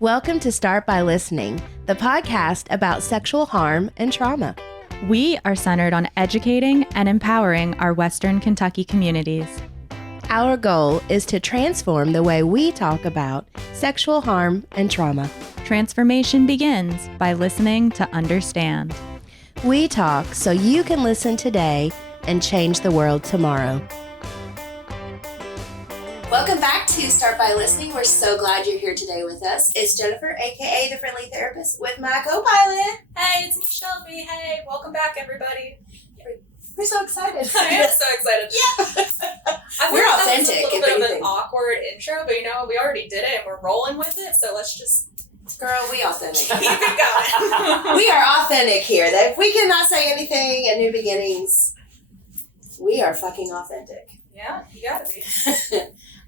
Welcome to Start by Listening, the podcast about sexual harm and trauma. We are centered on educating and empowering our Western Kentucky communities. Our goal is to transform the way we talk about sexual harm and trauma. Transformation begins by listening to understand. We talk so you can listen today and change the world tomorrow. Welcome back to Start by Listening. We're so glad you're here today with us. It's Jennifer, aka the Friendly Therapist, with my co-pilot. Hey, it's me, Shelby. Hey, welcome back, everybody. We're so excited. I am so excited. Yeah. We're authentic. That was a little bit of an awkward intro, but you know what? We already did it and we're rolling with it, so let's just... Girl, we authentic. Keep it going. We are authentic here. That if we cannot say anything at New Beginnings, we are fucking authentic. Yeah, you gotta be.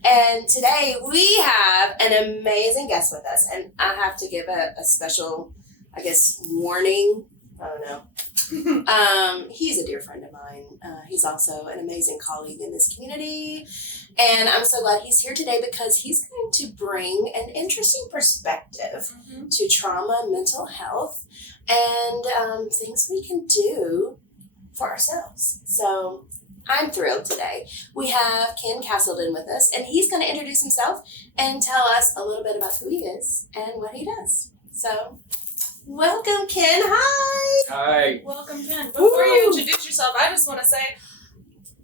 And today we have an amazing guest with us, and I have to give a special, I guess, warning. I don't know. He's a dear friend of mine. He's also an amazing colleague in this community, and I'm so glad he's here today because he's going to bring an interesting perspective to trauma and mental health and things we can do for ourselves. So I'm thrilled today. We have Ken Caselden with us, and he's going to introduce himself and tell us a little bit about who he is and what he does. So, welcome, Ken. Hi. Hi. Welcome, Ken. Before you introduce yourself, I just want to say,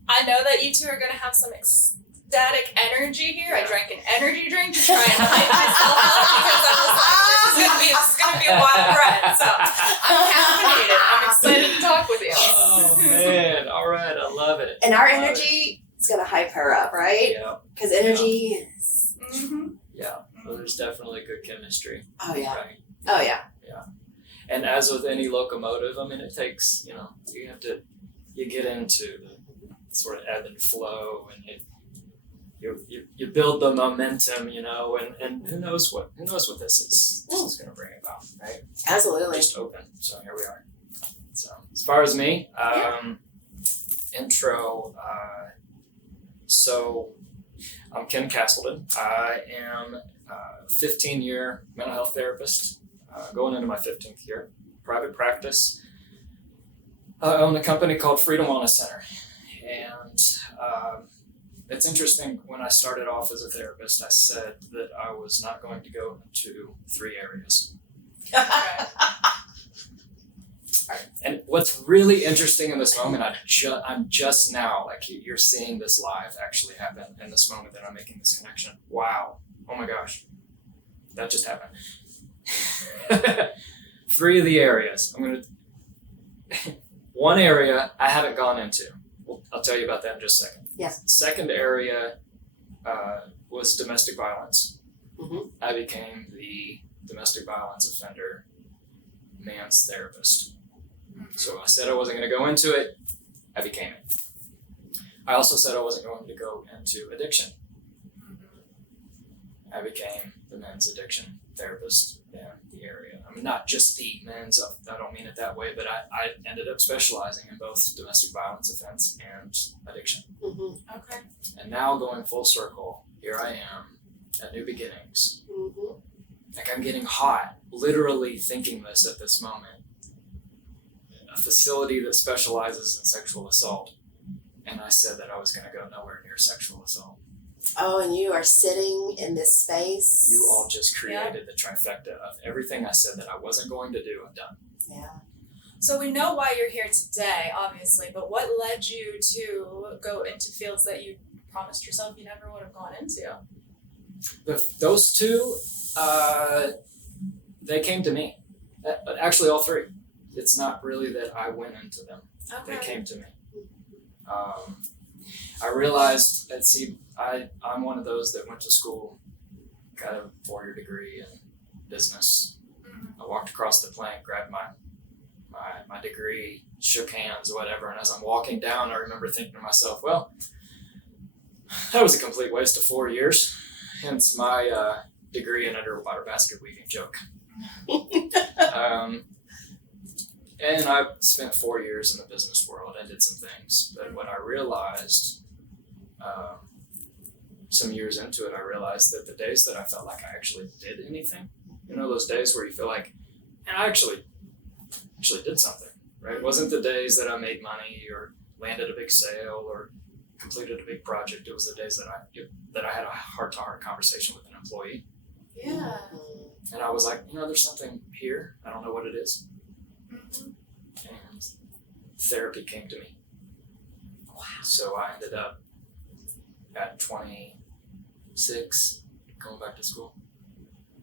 I know that you two are going to have some ecstatic energy here. I drank an energy drink to try and hype myself up because I was like, this is going to be a wild ride. So, I'm caffeinated. I'm excited to talk with you. Oh, man. All right. I love it. And our energy is going to hype her up, right? Yeah. Because energy is... Yeah. Well, there's definitely good chemistry. Oh, yeah. Right. Oh, yeah. Yeah. And as with any locomotive, I mean, it takes, you get into the sort of ebb and flow, and you build the momentum, and who knows what this is going to bring about, right? Absolutely. Just open. So here we are. So as far as me, intro. So I'm Ken Caselden. I am a 15-year mental health therapist, going into my 15th year, private practice. I own a company called Freedom Wellness Center. And it's interesting, when I started off as a therapist, I said that I was not going to go into 3 areas. And what's really interesting in this moment, I'm just now, like you're seeing this live actually happen in this moment that I'm making this connection. Wow. Oh my gosh. That just happened. 3 of the areas. One area I haven't gone into. I'll tell you about that in just a second. Yes. Second area was domestic violence. Mm-hmm. I became the domestic violence offender man's therapist. So I said I wasn't going to go into it. I became it. I also said I wasn't going to go into addiction. I became the men's addiction therapist in the area. I mean, not just the men's, I don't mean it that way, but I ended up specializing in both domestic violence offense and addiction. Mm-hmm. Okay. And now going full circle, here I am at New Beginnings. Mm-hmm. Like I'm getting hot, literally thinking this at this moment. A facility that specializes in sexual assault. And I said that I was going to go nowhere near sexual assault. Oh, and you are sitting in this space. You all just created the trifecta of everything I said that I wasn't going to do, I've done. Yeah. So we know why you're here today, obviously, but what led you to go into fields that you promised yourself you never would have gone into? Those 2, they came to me. Actually, all 3. It's not really that I went into them. Okay. They came to me. I realized that, I'm one of those that went to school, got a 4-year degree in business. I walked across the plank, grabbed my degree, shook hands, whatever, and as I'm walking down, I remember thinking to myself, well, that was a complete waste of 4 years, hence my degree in underwater basket weaving joke. And I spent 4 years in the business world. I did some things, but what I realized some years into it, I realized that the days that I felt like I actually did anything You know, those days where you feel like, and I actually did something, right? It wasn't the days that I made money or landed a big sale or completed a big project. It was the days that I had a heart-to-heart conversation with an employee. Yeah. And I was like, you know, there's something here. I don't know what it is. Mm-hmm. And therapy came to me. Wow. So I ended up at 26 going back to school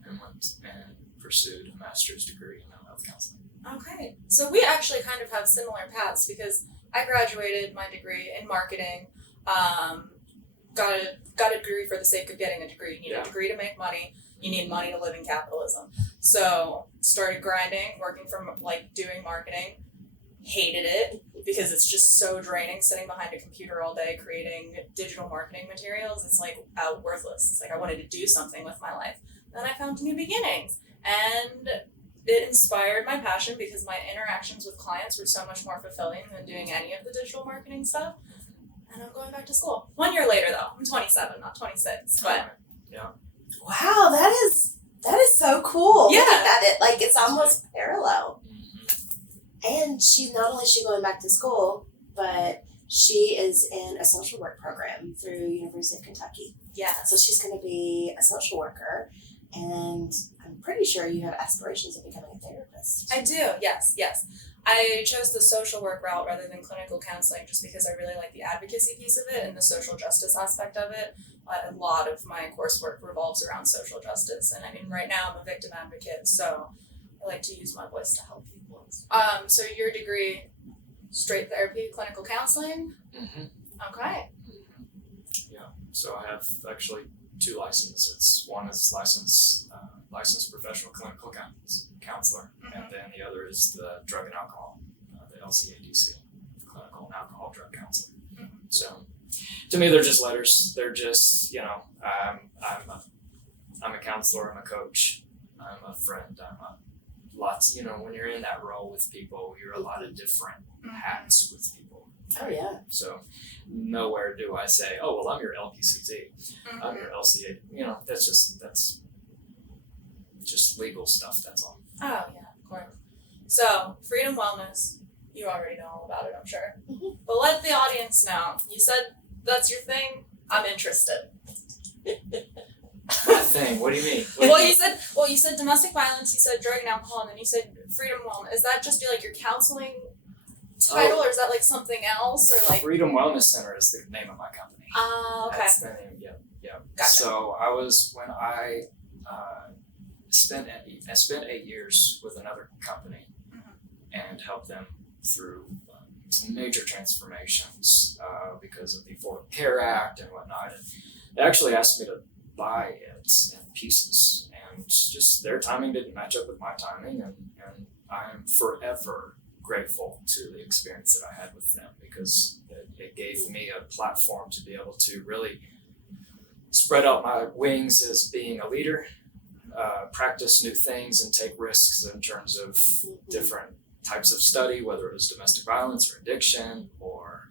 and went and pursued a master's degree in mental health counseling. Okay, so we actually kind of have similar paths because I graduated my degree in marketing, got a degree for the sake of getting a degree. You need a degree to make money. You need money to live in capitalism. So started grinding, working from doing marketing. Hated it because it's just so draining sitting behind a computer all day creating digital marketing materials. It's worthless. It's I wanted to do something with my life. Then I found New Beginnings, and it inspired my passion because my interactions with clients were so much more fulfilling than doing any of the digital marketing stuff. And I'm going back to school. 1 year later though. I'm 27, not 26. But Wow, that is so cool. Yeah. Look at that. It's almost parallel. Mm-hmm. And not only is she going back to school, but she is in a social work program through University of Kentucky. yeah. So she's going to be a social worker, and I'm pretty sure you have aspirations of becoming a therapist. I do, yes. I chose the social work route rather than clinical counseling just because I really like the advocacy piece of it and the social justice aspect of it. A lot of my coursework revolves around social justice, and I mean, right now I'm a victim advocate, so I like to use my voice to help people. So your degree, straight therapy, clinical counseling? Mm-hmm. Okay. Yeah, so I have actually 2 licenses. One is licensed professional clinical counselor, and then the other is the drug and alcohol, the LCADC, clinical and alcohol drug counselor. So to me, they're just letters. They're just, I'm a counselor, I'm a coach, I'm a friend, when you're in that role with people, you're a lot of different hats with people. Oh, yeah. So nowhere do I say, oh, well, I'm your LPCT, I'm your LCA. That's just legal stuff, that's all. Oh, yeah, of course. So, Freedom Wellness, you already know all about it, I'm sure. Mm-hmm. But let the audience know. You said that's your thing. I'm interested. My thing, what do you mean? You said domestic violence, you said drug and alcohol, and then you said Freedom Wellness. Is that just your counseling title, or is that something else, or Freedom Wellness Center is the name of my company. Okay. That's the name, yeah. Gotcha. So when I spent 8 years with another company and helped them through some major transformations because of the Affordable Care Act and whatnot. And they actually asked me to buy it in pieces, and just their timing didn't match up with my timing, and I'm forever grateful to the experience that I had with them because it gave me a platform to be able to really spread out my wings as being a leader, practice new things and take risks in terms of different types of study, whether it was domestic violence or addiction or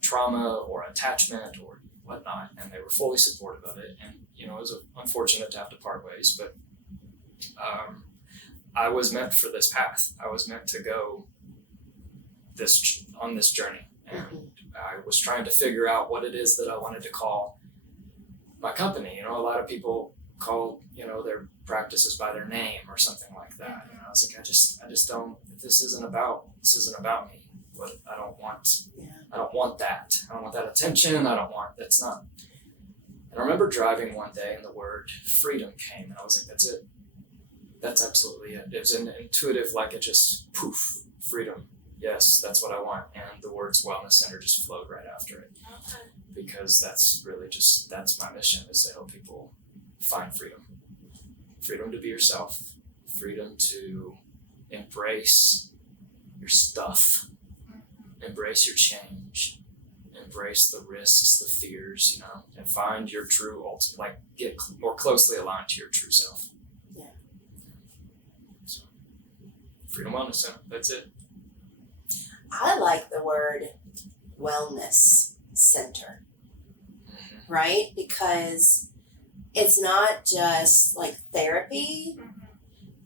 trauma or attachment or whatnot, and they were fully supportive of it. And it was unfortunate to have to part ways, but I was meant for this path. I was meant to go on this journey, and I was trying to figure out what it is that I wanted to call my company. A lot of people call their practices by their name or something like that. And I was like, I just don't. This isn't about me. But I don't want that. I don't want that attention. That's not. And I remember driving one day and the word freedom came, and I was like, that's it. That's absolutely it. It was an intuitive, it just poof, freedom. Yes, that's what I want. And the words Wellness Center just flowed right after it. Okay. Because that's really that's my mission, is to help people find freedom. Freedom to be yourself. Freedom to embrace your stuff. Embrace your change. Embrace the risks, the fears, and find your true ultimate, get more closely aligned to your true self. Yeah. So, Freedom Wellness Center, that's it. I like the word wellness center, right? Because it's not just therapy,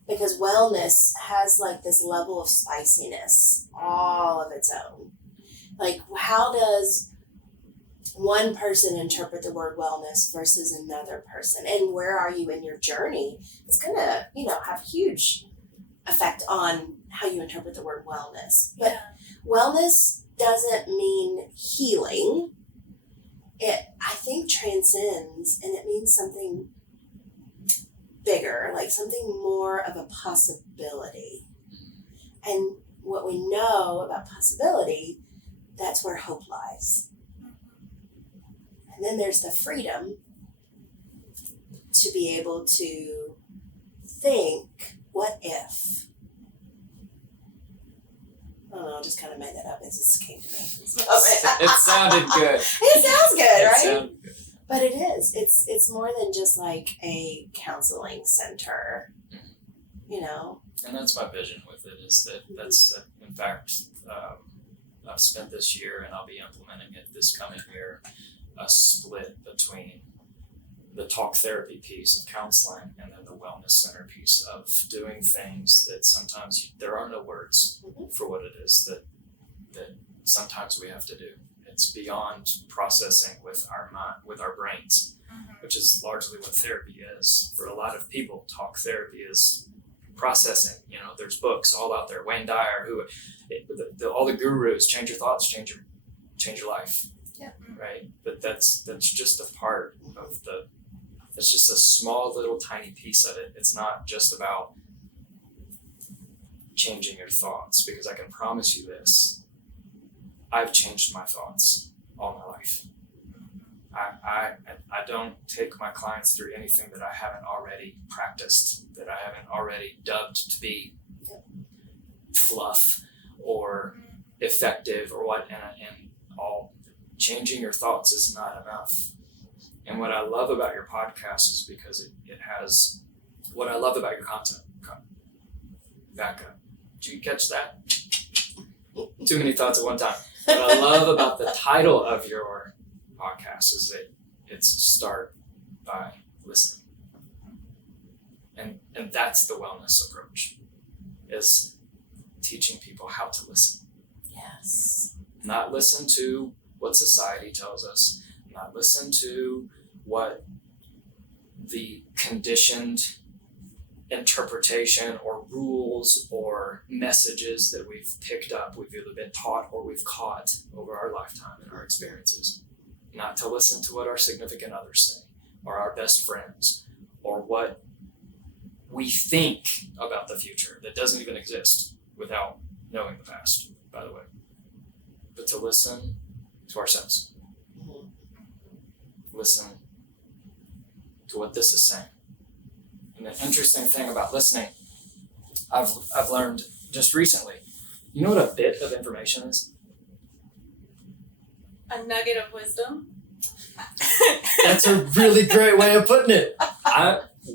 because wellness has like this level of spiciness all of its own. Like, how does one person interpret the word wellness versus another person, and where are you in your journey? It's gonna, have huge effect on how you interpret the word wellness. But wellness doesn't mean healing. It, I think, transcends, and it means something bigger, like something more of a possibility. And what we know about possibility, that's where hope lies. And then there's the freedom to be able to think, what if? I don't know, I just kind of made that up. It just came to me. It sounded good. It sounds good, right? Sounded good. But it is. It's more than just like a counseling center, And that's my vision with it, is that's in fact, I've spent this year, and I'll be implementing it this coming year, a split between the talk therapy piece of counseling and then the wellness center piece of doing things that sometimes there are no words for what it is that sometimes we have to do. It's beyond processing with our mind, with our brains, which is largely what therapy is. For a lot of people, talk therapy is processing. There's books all out there. Wayne Dyer, all the gurus, change your thoughts, change your life. Yeah. Right. But that's just a part of it's just a small little tiny piece of it. It's not just about changing your thoughts, because I can promise you this. I've changed my thoughts all my life. I don't take my clients through anything that I haven't already practiced, that I haven't already dubbed to be fluff or effective or what, and all. Changing your thoughts is not enough. And what I love about your podcast is because it has, what I love about your content, back up. Did you catch that? Too many thoughts at one time. What I love about the title of your podcast is that it's start by listening. And that's the wellness approach, is teaching people how to listen. Yes. Not listen to what society tells us, not listen to what the conditioned interpretation or rules or messages that we've picked up, we've either been taught or we've caught over our lifetime and our experiences. Not to listen to what our significant others say, or our best friends, or what we think about the future that doesn't even exist without knowing the past, by the way. But to listen to ourselves. Listen to what this is saying. And the interesting thing about listening, I've learned just recently, you know what a bit of information is? A nugget of wisdom. That's a really great way of putting it.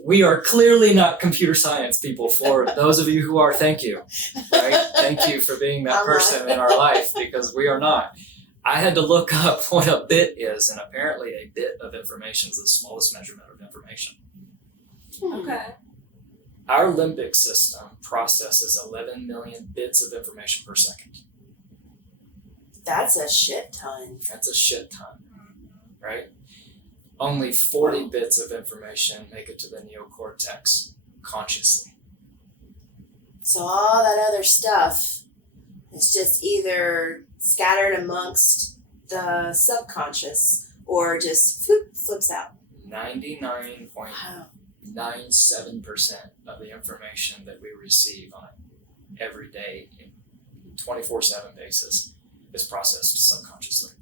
We are clearly not computer science people. For those of you who are, thank you. Right? Thank you for being that person in our life, because we are not. I had to look up what a bit is, and apparently a bit of information is the smallest measurement of information. Okay. Our limbic system processes 11 million bits of information per second. That's a shit ton. That's a shit ton, right? Only 40 bits of information make it to the neocortex consciously. So all that other stuff is just either scattered amongst the subconscious or just flips out. 99.97% of the information that we receive on an everyday, 24/7 basis is processed subconsciously.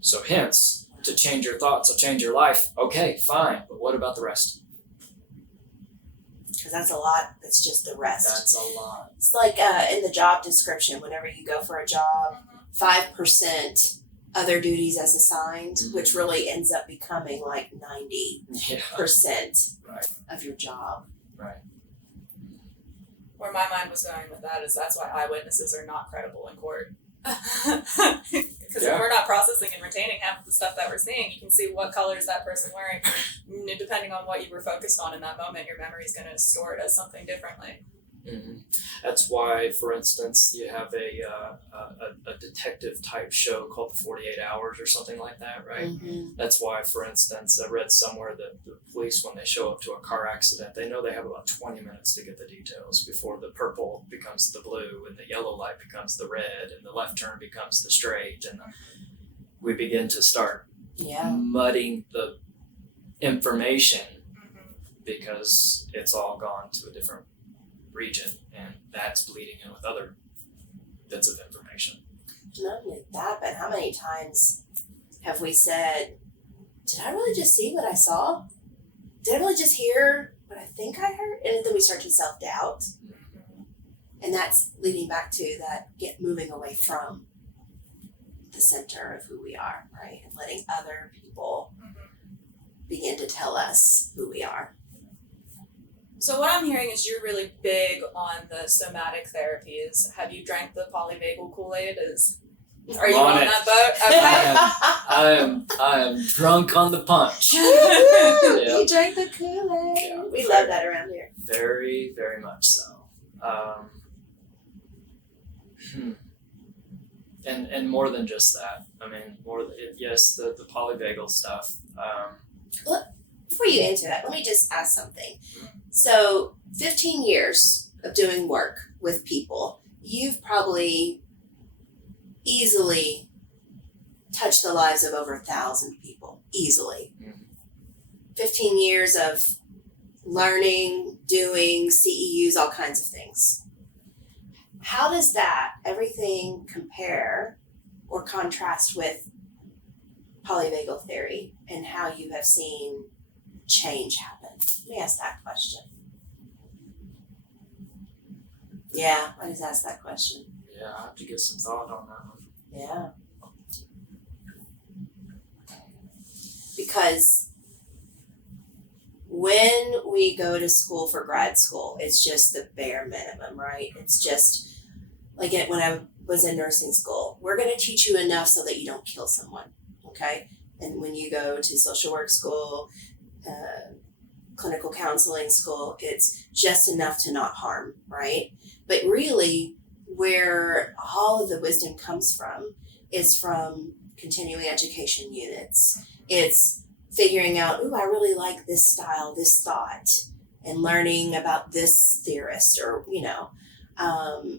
So hence, to change your thoughts or change your life, okay, fine, but what about the rest? Because that's a lot. That's just the rest. That's a lot. It's like in the job description, whenever you go for a job, 5% other duties as assigned, which really ends up becoming like 90% of your job. Right. Where my mind was going with that is that's why eyewitnesses are not credible in court. Because if we're not processing and retaining half of the stuff that we're seeing, you can see what color is that person wearing. Depending on what you were focused on in that moment, your memory is going to store it as something differently. Mm-hmm. That's why, for instance, you have a detective type show called The 48 Hours or something like that, right? Mm-hmm. That's why, for instance, I read somewhere that the police, when they show up to a car accident, they know they have about 20 minutes to get the details before the purple becomes the blue and the yellow light becomes the red and the left turn becomes the straight, and we begin to start mudding the information because it's all gone to a different region, and that's bleeding in with other bits of information. Not only that, but how many times have we said, did I really just see what I saw? Did I really just hear what I think I heard? And then we start to self-doubt. And that's leading back to that moving away from the center of who we are, right? And letting other people begin to tell us who we are. So what I'm hearing is you're really big on the somatic therapies. Have you drank the polyvagal Kool-Aid? Are you on that boat? Okay. I am drunk on the punch. You drank the Kool-Aid. Yeah, we love that around here. Very, very much so. And more than just that. I mean, yes, the polyvagal stuff. Before you answer that, let me just ask something. So 15 years of doing work with people, you've probably easily touched the lives of over 1,000 people, easily. 15 years of learning, doing CEUs, all kinds of things. How does that, everything compare or contrast with polyvagal theory and how you have seen change happen? Let me ask that question. Yeah, I just asked that question. Yeah, I have to get some thought on that one. Yeah. Because when we go to school for grad school, it's just the bare minimum, right? It's just like when I was in nursing school, we're going to teach you enough so that you don't kill someone, okay? And when you go to social work school, clinical counseling school, it's just enough to not harm, right? But really, where all of the wisdom comes from is from continuing education units. It's figuring out, I really like this style, this thought, and learning about this theorist, or,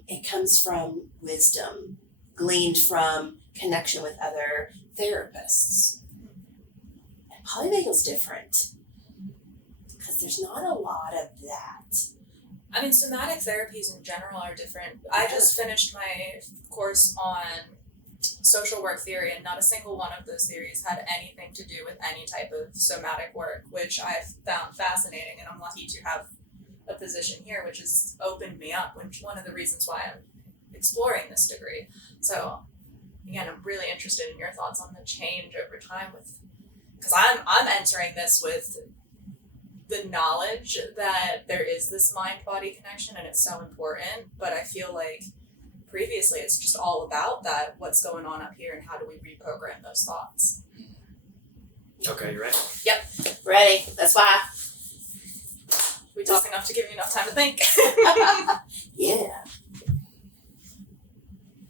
it comes from wisdom, gleaned from connection with other therapists. And polyvagal's different, because there's not a lot of that. I mean, somatic therapies in general are different. I just finished my course on social work theory, and not a single one of those theories had anything to do with any type of somatic work, which I've found fascinating, and I'm lucky to have a position here, which has opened me up, which is one of the reasons why I'm exploring this degree. So, again, I'm really interested in your thoughts on the change over time because I'm entering this with the knowledge that there is this mind-body connection and it's so important, but I feel like previously it's just all about that, what's going on up here and how do we reprogram those thoughts. Okay, you ready? Yep, ready. That's why. We talk enough to give you enough time to think. Yeah.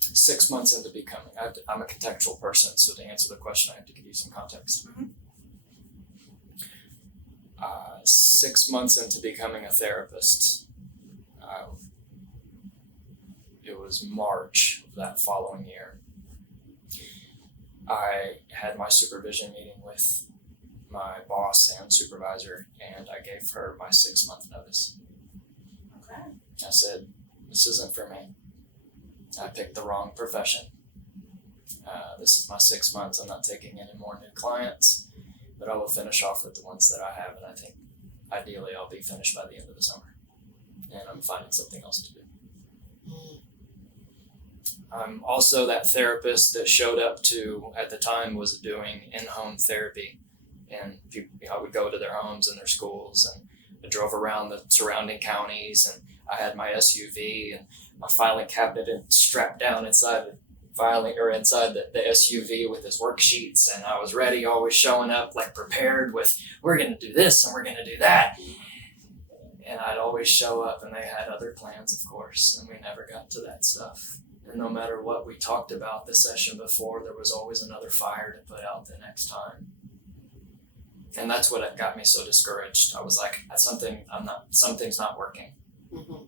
6 months into becoming, I'm a contextual person, so to answer the question, I have to give you some context. 6 months into becoming a therapist, it was March of that following year, I had my supervision meeting with my boss and supervisor, and I gave her my 6 month notice. Okay. I said, this isn't for me. I picked the wrong profession. This is my 6 months. I'm not taking any more new clients, but I will finish off with the ones that I have, and I think ideally I'll be finished by the end of the summer, and I'm finding something else to do. I'm also that therapist that showed up to, at the time, was doing in-home therapy, and people, I would go to their homes and their schools, and I drove around the surrounding counties, and I had my SUV and my filing cabinet strapped down inside filing or inside the SUV with his worksheets, and I was ready, always showing up like prepared with, we're going to do this and we're going to do that. And I'd always show up and they had other plans, of course, and we never got to that stuff. And no matter what we talked about the session before, there was always another fire to put out the next time. And that's what got me so discouraged. I was like, something's not working. Mm-hmm.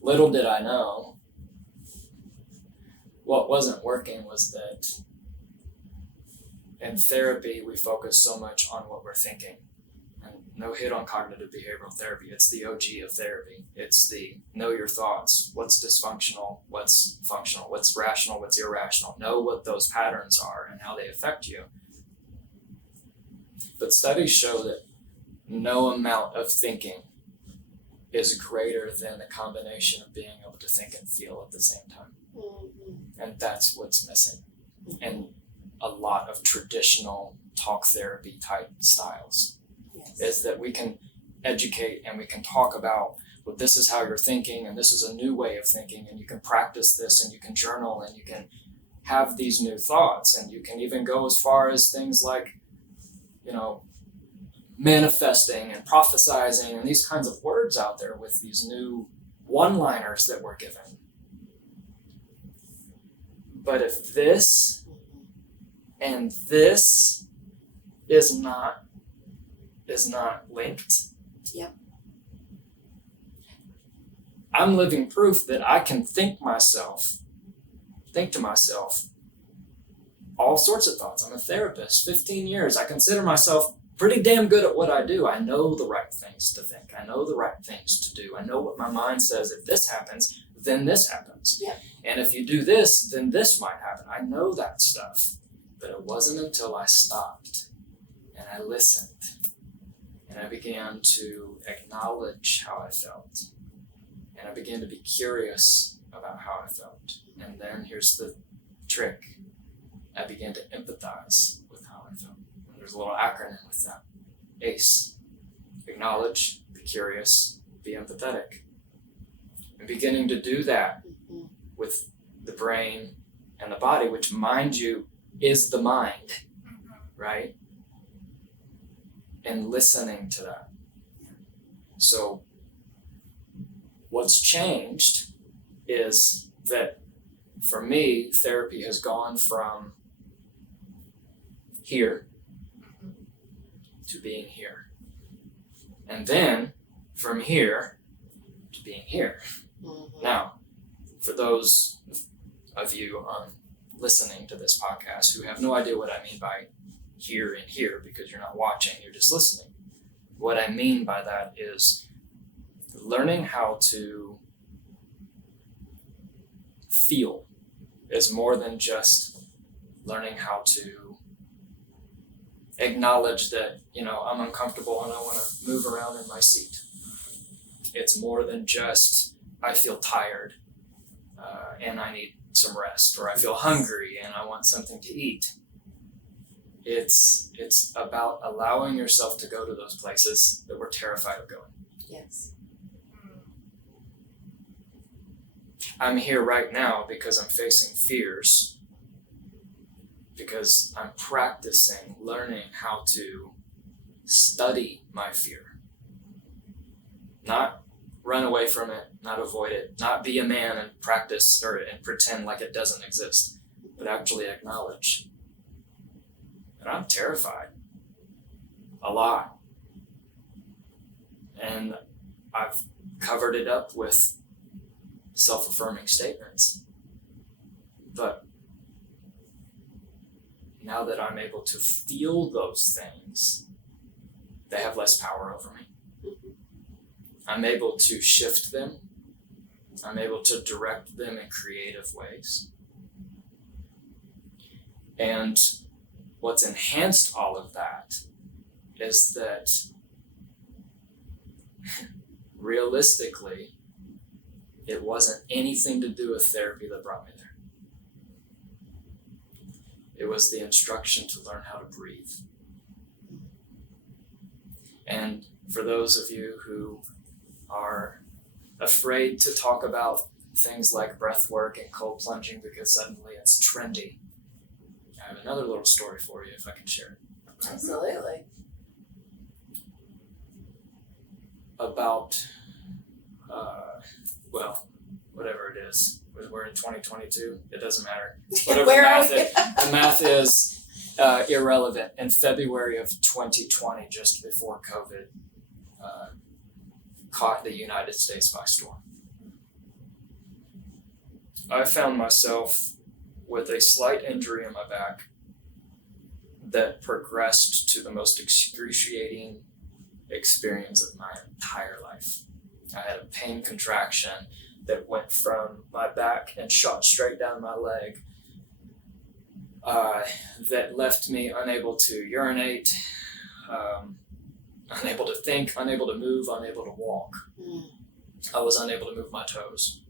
Little did I know, what wasn't working was that in therapy, we focus so much on what we're thinking. And no hit on cognitive behavioral therapy. It's the OG of therapy. It's the know your thoughts. What's dysfunctional? What's functional? What's rational? What's irrational? Know what those patterns are and how they affect you. But studies show that no amount of thinking is greater than the combination of being able to think and feel at the same time. Mm-hmm. And that's what's missing in a lot of traditional talk therapy type styles. Yes. Is that we can educate and we can talk about, well, this is how you're thinking and this is a new way of thinking, and you can practice this and you can journal and you can have these new thoughts, and you can even go as far as things like, manifesting and prophesizing and these kinds of words out there with these new one-liners that we're given. But if this and this is not linked, yep, I'm living proof that I can think to myself all sorts of thoughts. I'm a therapist, 15 years. I consider myself pretty damn good at what I do. I know the right things to think. I know the right things to do. I know what my mind says. If this happens, then this happens. Yep. And if you do this, then this might happen. I know that stuff. But it wasn't until I stopped and I listened and I began to acknowledge how I felt. And I began to be curious about how I felt. And then here's the trick. I began to empathize with how I felt. And there's a little acronym with that. ACE. Acknowledge, be curious, be empathetic. And beginning to do that with the brain and the body, which, mind you, is the mind, right? And listening to that. So what's changed is that for me, therapy has gone from here to being here. And then from here to being here. Mm-hmm. Now, for those of you listening to this podcast who have no idea what I mean by here and here, because you're not watching, you're just listening. What I mean by that is learning how to feel is more than just learning how to acknowledge that, I'm uncomfortable and I want to move around in my seat. It's more than just, I feel tired and I need some rest, or I feel hungry and I want something to eat. It's about allowing yourself to go to those places that we're terrified of going. Yes. I'm here right now because I'm facing fears, because I'm practicing learning how to study my fear. Not run away from it, not avoid it, not be a man and practice and pretend like it doesn't exist, but actually acknowledge. And I'm terrified. A lot. And I've covered it up with self-affirming statements. But now that I'm able to feel those things, they have less power over me. I'm able to shift them. I'm able to direct them in creative ways. And what's enhanced all of that is that realistically, it wasn't anything to do with therapy that brought me there. It was the instruction to learn how to breathe. And for those of you who are afraid to talk about things like breath work and cold plunging because suddenly it's trendy. I have another little story for you if I can share it. Absolutely. About, whatever it is. We're in 2022. It doesn't matter. Whatever Where are math we? the math is irrelevant. In February of 2020, just before COVID caught the United States by storm, I found myself with a slight injury in my back that progressed to the most excruciating experience of my entire life. I had a pain contraction that went from my back and shot straight down my leg, that left me unable to urinate, unable to think, unable to move, unable to walk. I was unable to move my toes.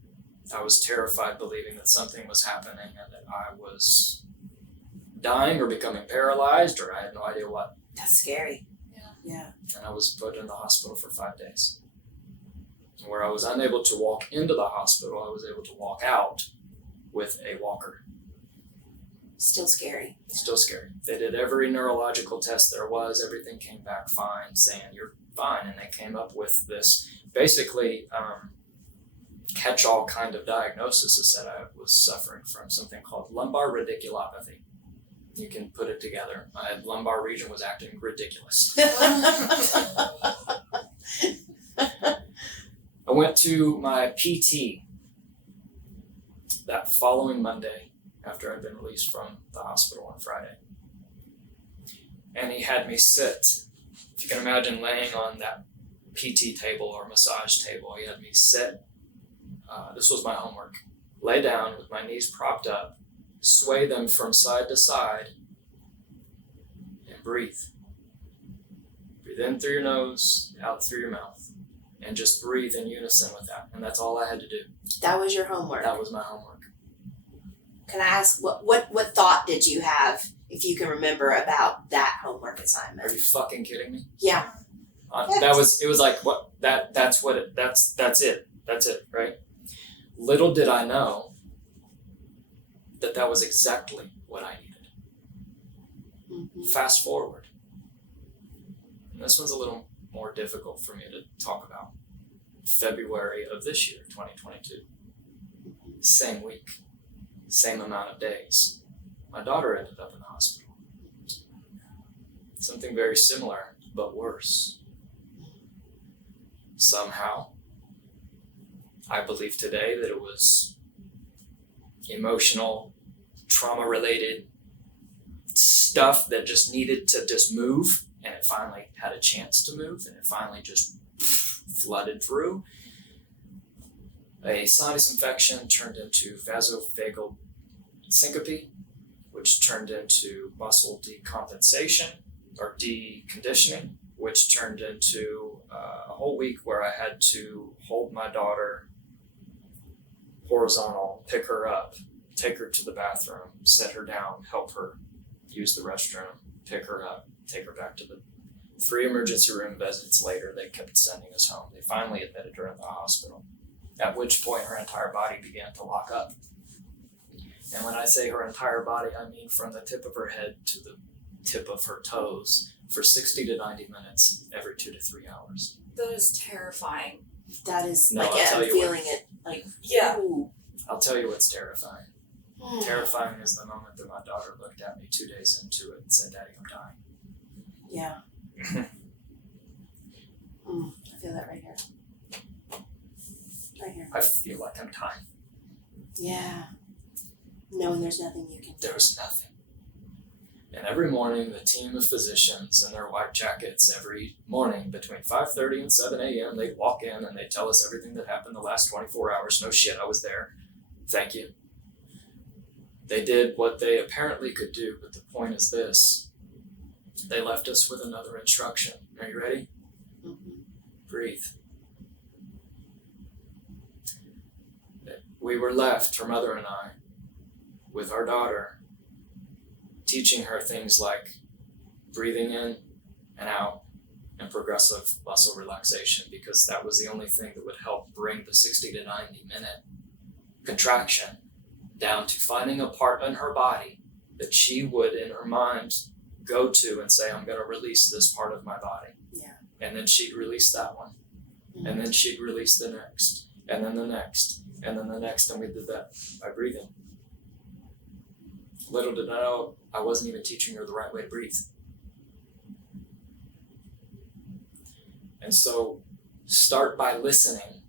I was terrified, believing that something was happening and that I was dying or becoming paralyzed, or I had no idea what. That's scary. Yeah. And I was put in the hospital for 5 days. Where I was unable to walk into the hospital, I was able to walk out with a walker. Still scary. Still scary. They did every neurological test there was. Everything came back fine, saying you're fine. And they came up with this basically catch-all kind of diagnosis that said I was suffering from something called lumbar radiculopathy. You can put it together. My lumbar region was acting ridiculous. I went to my PT that following Monday after I'd been released from the hospital on Friday. And he had me sit, if you can imagine laying on that PT table or massage table, he had me sit. This was my homework. Lay down with my knees propped up, sway them from side to side, and breathe. Breathe in through your nose, out through your mouth, and just breathe in unison with that. And that's all I had to do. That was your homework. That was my homework. Can I ask what thought did you have, if you can remember, about that homework assignment? Are you fucking kidding me? Yeah. It was like, what, that's it, right? Little did I know that was exactly what I needed. Mm-hmm. Fast forward. And this one's a little more difficult for me to talk about. February of this year, 2022. Same week, same amount of days. My daughter ended up in the hospital. Something very similar, but worse. Somehow, I believe today that it was emotional, trauma-related stuff that just needed to just move, and it finally had a chance to move, and it finally just flooded through. A sinus infection turned into vasovagal syncope, which turned into muscle decompensation or deconditioning, which turned into a whole week where I had to hold my daughter horizontal, pick her up, take her to the bathroom, set her down, help her use the restroom, pick her up, take her back to the 3 emergency room visits later. They kept sending us home. They finally admitted her in the hospital, at which point her entire body began to lock up. And when I say her entire body, I mean from the tip of her head to the tip of her toes for 60 to 90 minutes every 2 to 3 hours. That is terrifying. That is, No, like, I'll tell I'm you feeling it, like, Yeah. ooh. I'll tell you what's terrifying. Terrifying is the moment that my daughter looked at me 2 days into it and said, "Daddy, I'm dying." Yeah. I feel that right here. Right here. I feel like I'm dying. Yeah. Knowing there's nothing you can do. There's nothing. And every morning, the team of physicians in their white jackets, every morning between 5:30 and 7 a.m., they'd walk in and they'd tell us everything that happened the last 24 hours. No shit, I was there. Thank you. They did what they apparently could do, but the point is this. They left us with another instruction. Are you ready? Mm-hmm. Breathe. We were left, her mother and I, with our daughter, teaching her things like breathing in and out and progressive muscle relaxation, because that was the only thing that would help bring the 60 to 90 minute contraction down to finding a part in her body that she would, in her mind, go to and say, I'm going to release this part of my body. Yeah. And then she'd release that one. Mm-hmm. And then she'd release the next, and then the next, and then the next. And we did that by breathing. Little did I know, I wasn't even teaching her the right way to breathe. And so start by listening,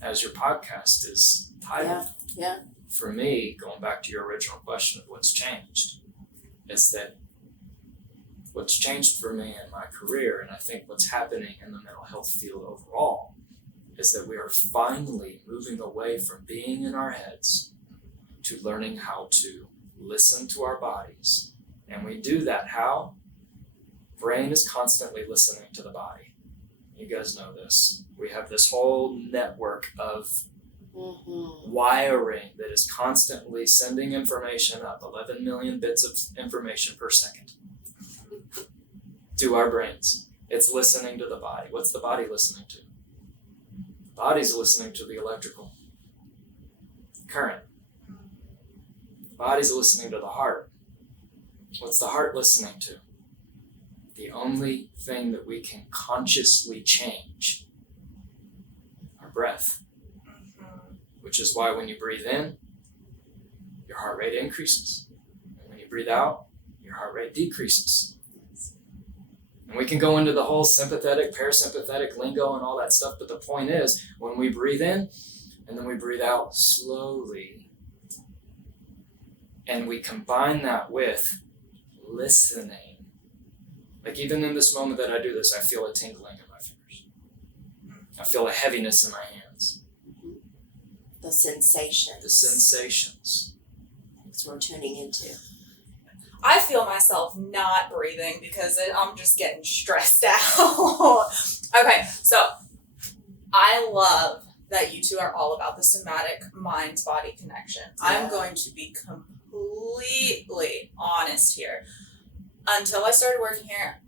as your podcast is titled. Yeah. For me, going back to your original question of what's changed, is that what's changed for me in my career, and I think what's happening in the mental health field overall, is that we are finally moving away from being in our heads to learning how to listen to our bodies. And we do that how? Brain is constantly listening to the body. You guys know this. We have this whole network of wiring that is constantly sending information up, 11 million bits of information per second to our brains. It's listening to the body. What's the body listening to? The body's listening to the electrical current. The body's listening to the heart. What's the heart listening to? The only thing that we can consciously change, our breath. Which is why when you breathe in, your heart rate increases. And when you breathe out, your heart rate decreases. And we can go into the whole sympathetic, parasympathetic lingo and all that stuff, but the point is, when we breathe in and then we breathe out slowly, and we combine that with listening. Like even in this moment that I do this, I feel a tingling in my fingers. I feel a heaviness in my hands. The sensations. The sensations. That's what we're tuning into. I feel myself not breathing because I'm just getting stressed out. Okay, so I love that you two are all about the somatic mind-body connection. Yeah. I'm going to be completely honest here. Until I started working here,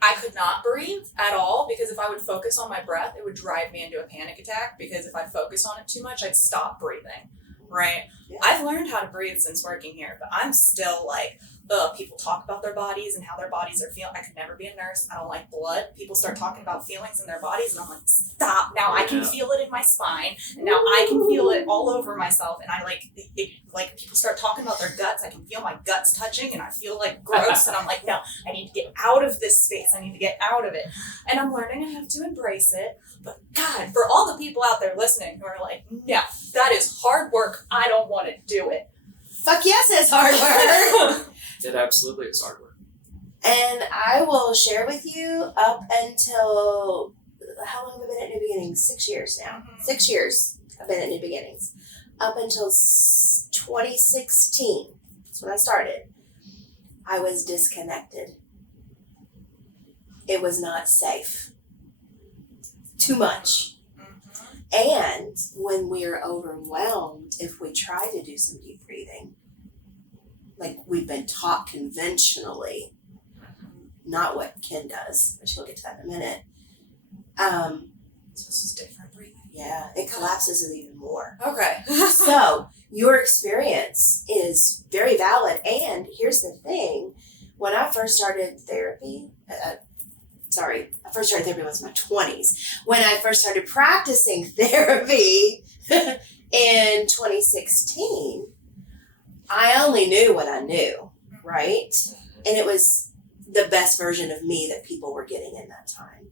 I could not breathe at all because if I would focus on my breath, it would drive me into a panic attack because if I focus on it too much, I'd stop breathing, right? Yeah. I've learned how to breathe since working here, but I'm still like, people talk about their bodies and how their bodies are feeling. I could never be a nurse. I don't like blood. People start talking about feelings in their bodies and I'm like, stop. Now I can feel it in my spine and now I can feel it all over myself. And I like people start talking about their guts. I can feel my guts touching and I feel like gross. And I'm like, no, I need to get out of this space. I need to get out of it. And I'm learning I have to embrace it. But God, for all the people out there listening who are like, no, that is hard work. I don't want to do it. Fuck yes, it's hard work. It absolutely is hard work. And I will share with you up until, how long have I been at New Beginnings? 6 years now. 6 years I've been at New Beginnings. Up until 2016, that's when I started, I was disconnected. It was not safe. Too much. And when we are overwhelmed, if we try to do some deep breathing, like we've been taught conventionally, not what Ken does, which we'll get to that in a minute. So this is different breathing. Yeah, it collapses it even more. Okay. So your experience is very valid. And here's the thing, when I first started therapy, I first started therapy when I was in my 20s. When I first started practicing therapy in 2016, I only knew what I knew, right? And it was the best version of me that people were getting in that time.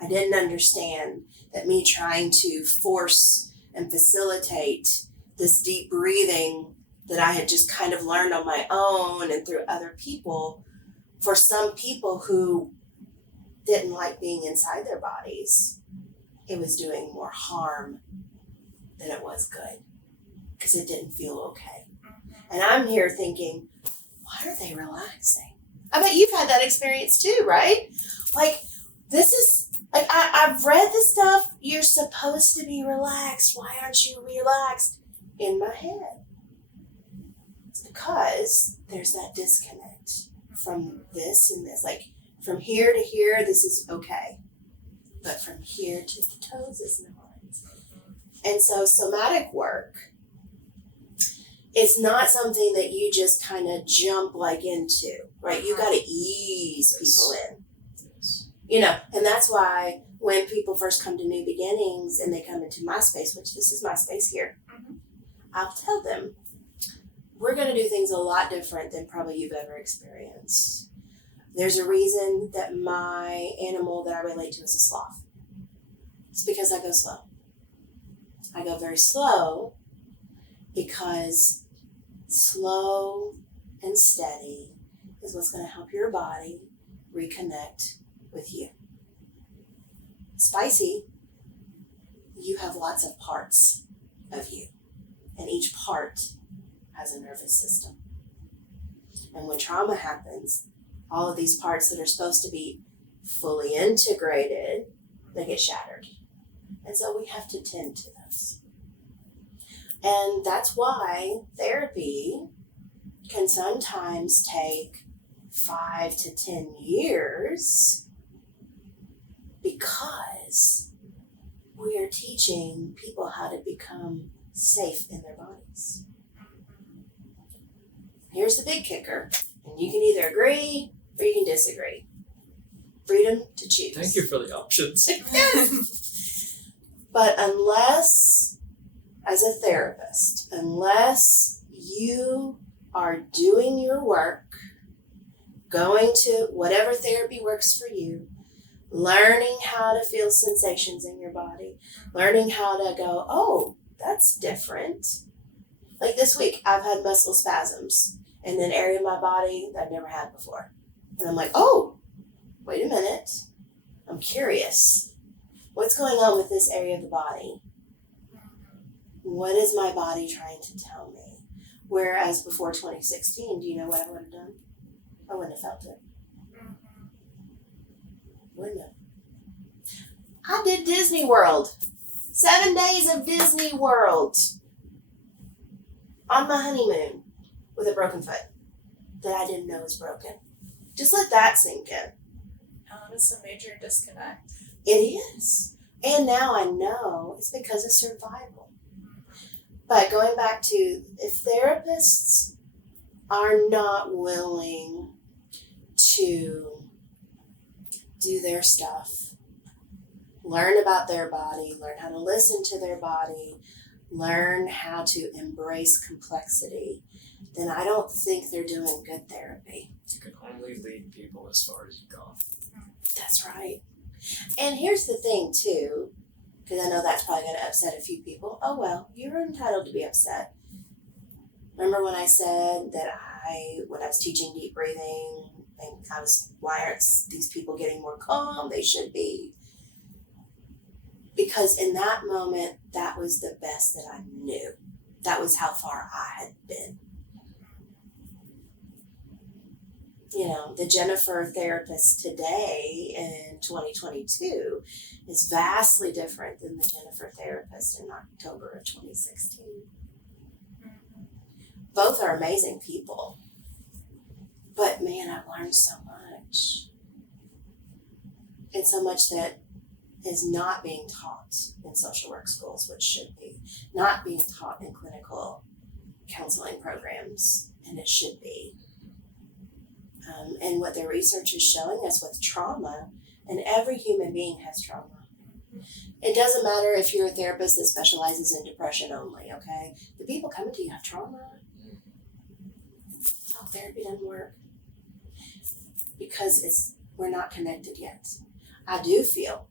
I didn't understand that me trying to force and facilitate this deep breathing that I had just kind of learned on my own and through other people, for some people who didn't like being inside their bodies, it was doing more harm than it was good because it didn't feel okay. And I'm here thinking, why are they relaxing? I bet you've had that experience too, right? Like, this is, like, I've read the stuff, you're supposed to be relaxed. Why aren't you relaxed? In my head. It's because there's that disconnect from this and this. Like, from here to here, this is okay. But from here to the toes is not. And so somatic work is not something that you just kind of jump like into, right? You got to ease people in, you know, and that's why when people first come to New Beginnings and they come into my space, which this is my space here, I'll tell them, we're going to do things a lot different than probably you've ever experienced. There's a reason that my animal that I relate to is a sloth. It's because I go slow. I go very slow because slow and steady is what's going to help your body reconnect with you. Spicy, you have lots of parts of you, and each part has a nervous system. And when trauma happens, all of these parts that are supposed to be fully integrated, they get shattered. And so we have to tend to those. And that's why therapy can sometimes take 5 to 10 years, because we are teaching people how to become safe in their bodies. Here's the big kicker, and you can either agree or you can disagree. Freedom to choose. Thank you for the options. But unless, as a therapist, unless you are doing your work, going to whatever therapy works for you, learning how to feel sensations in your body, learning how to go, oh, that's different. Like this week, I've had muscle spasms in an area of my body that I've never had before. And I'm like, oh, wait a minute. I'm curious. What's going on with this area of the body? What is my body trying to tell me? Whereas before 2016, do you know what I would have done? I wouldn't have felt it. Wouldn't have. I did Disney World. 7 days of Disney World on my honeymoon with a broken foot that I didn't know was broken. Just let that sink in. It's a major disconnect. It is. And now I know it's because of survival. But going back to, if therapists are not willing to do their stuff, learn about their body, learn how to listen to their body, learn how to embrace complexity, then I don't think they're doing good therapy. You can only lead people as far as you've gone. That's right. And here's the thing too, because I know that's probably going to upset a few people. Oh well, you're entitled to be upset. Remember when I said that when I was teaching deep breathing, and I was, why aren't these people getting more calm? They should be. Because in that moment, that was the best that I knew. That was how far I had been. You know, the Jennifer therapist today in 2022 is vastly different than the Jennifer therapist in October of 2016. Both are amazing people. But man, I've learned so much. And so much that is not being taught in social work schools, which should be. Not being taught in clinical counseling programs, and it should be. And what the research is showing us with trauma, and every human being has trauma. It doesn't matter if you're a therapist that specializes in depression only, okay? The people coming to you have trauma. Talk therapy doesn't work because we're not connected yet. I do feel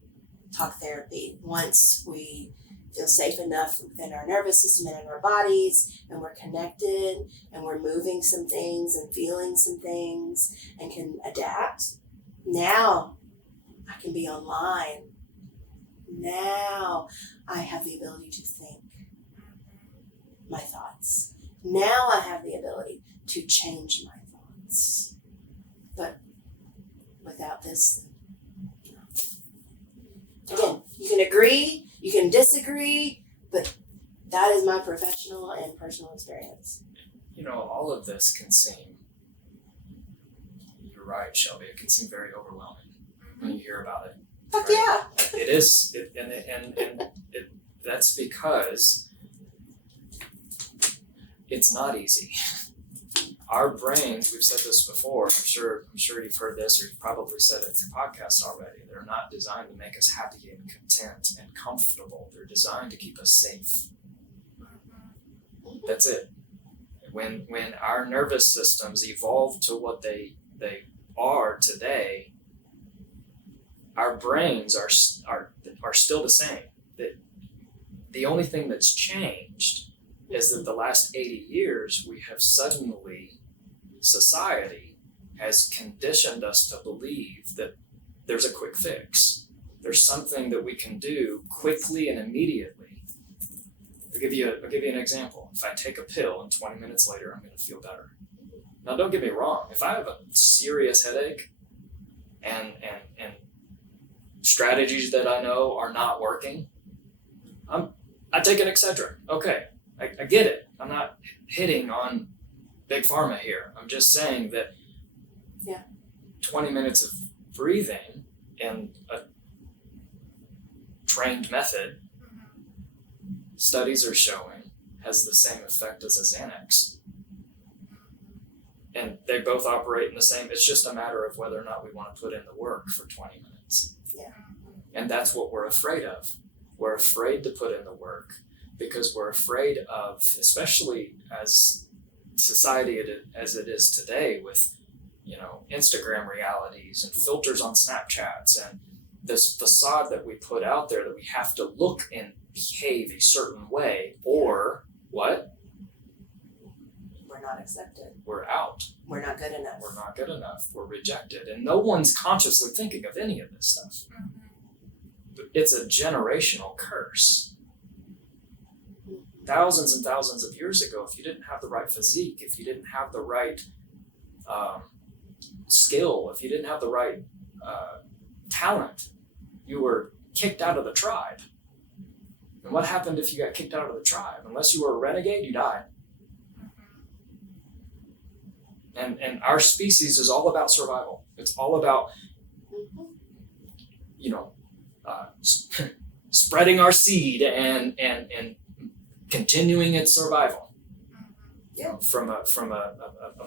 talk therapy, once we feel safe enough within our nervous system and in our bodies, and we're connected, and we're moving some things and feeling some things and can adapt, now I can be online. Now I have the ability to think my thoughts. Now I have the ability to change my thoughts. But without this, again, you can agree, you can disagree, but that is my professional and personal experience. You know, all of this can seem, you're right, Shelby, it can seem very overwhelming when you hear about it. Fuck right? yeah. It is, That's because it's not easy. Our brains, we've said this before, I'm sure you've heard this, or you've probably said it in your podcast already, they're not designed to make us happy and content and comfortable. They're designed to keep us safe. That's it. When our nervous systems evolved to what they are today, our brains are still the same. The only thing that's changed is that the last 80 years we have suddenly, society has conditioned us to believe that there's a quick fix. There's something that we can do quickly and immediately. I'll give you an example. If I take a pill and 20 minutes later I'm going to feel better. Now don't get me wrong. If I have a serious headache and strategies that I know are not working, I take an Excedrin. Okay, I get it. I'm not hitting on Big Pharma here. I'm just saying that 20 minutes of breathing in a trained method, studies are showing, has the same effect as a Xanax. And they both operate in the same, it's just a matter of whether or not we want to put in the work for 20 minutes. Yeah. And that's what we're afraid of. We're afraid to put in the work because we're afraid of, especially as society as it is today with, Instagram realities and filters on Snapchats and this facade that we put out there that we have to look and behave a certain way, or what? We're not accepted. We're out. We're not good enough. We're not good enough. We're rejected. And no one's consciously thinking of any of this stuff. It's a generational curse. Thousands and thousands of years ago, if you didn't have the right physique, if you didn't have the right skill, if you didn't have the right talent, you were kicked out of the tribe. And what happened if you got kicked out of the tribe? Unless you were a renegade, you died. And our species is all about survival. It's all about, spreading our seed and continuing its survival. From a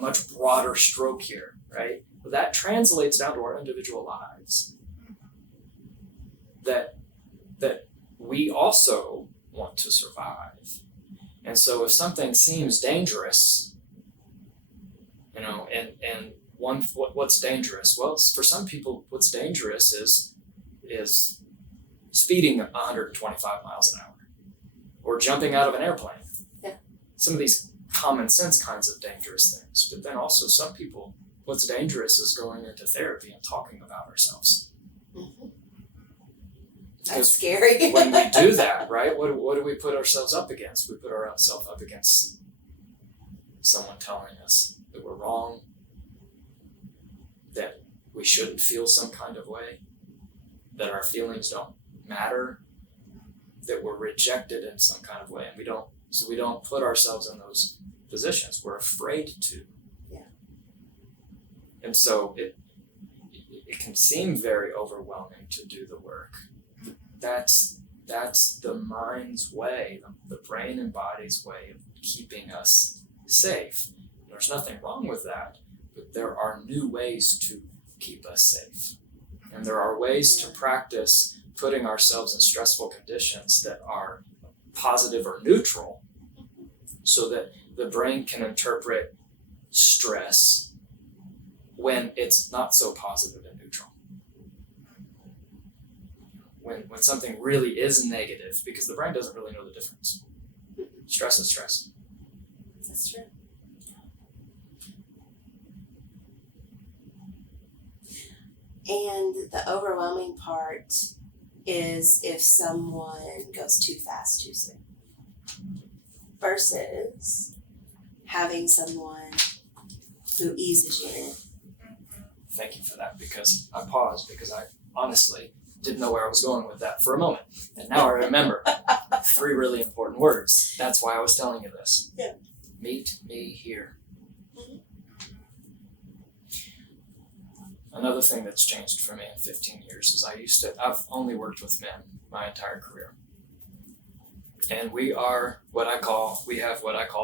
much broader stroke here, right? But that translates down to our individual lives. That we also want to survive. And so if something seems dangerous, what's dangerous? Well, for some people, what's dangerous is speeding 125 miles an hour or jumping out of an airplane. Yeah. Some of these common sense kinds of dangerous things. But then also some people, what's dangerous is going into therapy and talking about ourselves. Mm-hmm. That's scary. When we do that, right, what do we put ourselves up against? We put ourselves up against someone telling us that we're wrong, that we shouldn't feel some kind of way, that our feelings don't matter, that we're rejected in some kind of way, and we don't put ourselves in those positions. We're afraid to. Yeah. And so it can seem very overwhelming to do the work. That's the mind's way, the brain and body's way of keeping us safe. There's nothing wrong with that, but there are new ways to keep us safe. And there are ways to practice putting ourselves in stressful conditions that are positive or neutral so that the brain can interpret stress when it's not so positive and neutral. When something really is negative, because the brain doesn't really know the difference. Stress is stress. That's true. And the overwhelming part is if someone goes too fast too soon versus having someone who eases you in. Thank you for that, because I paused because I honestly didn't know where I was going with that for a moment. And now I remember 3 really important words. That's why I was telling you this. Yeah. Meet me here. Mm-hmm. Another thing that's changed for me in 15 years is I've only worked with men my entire career. And we have what I call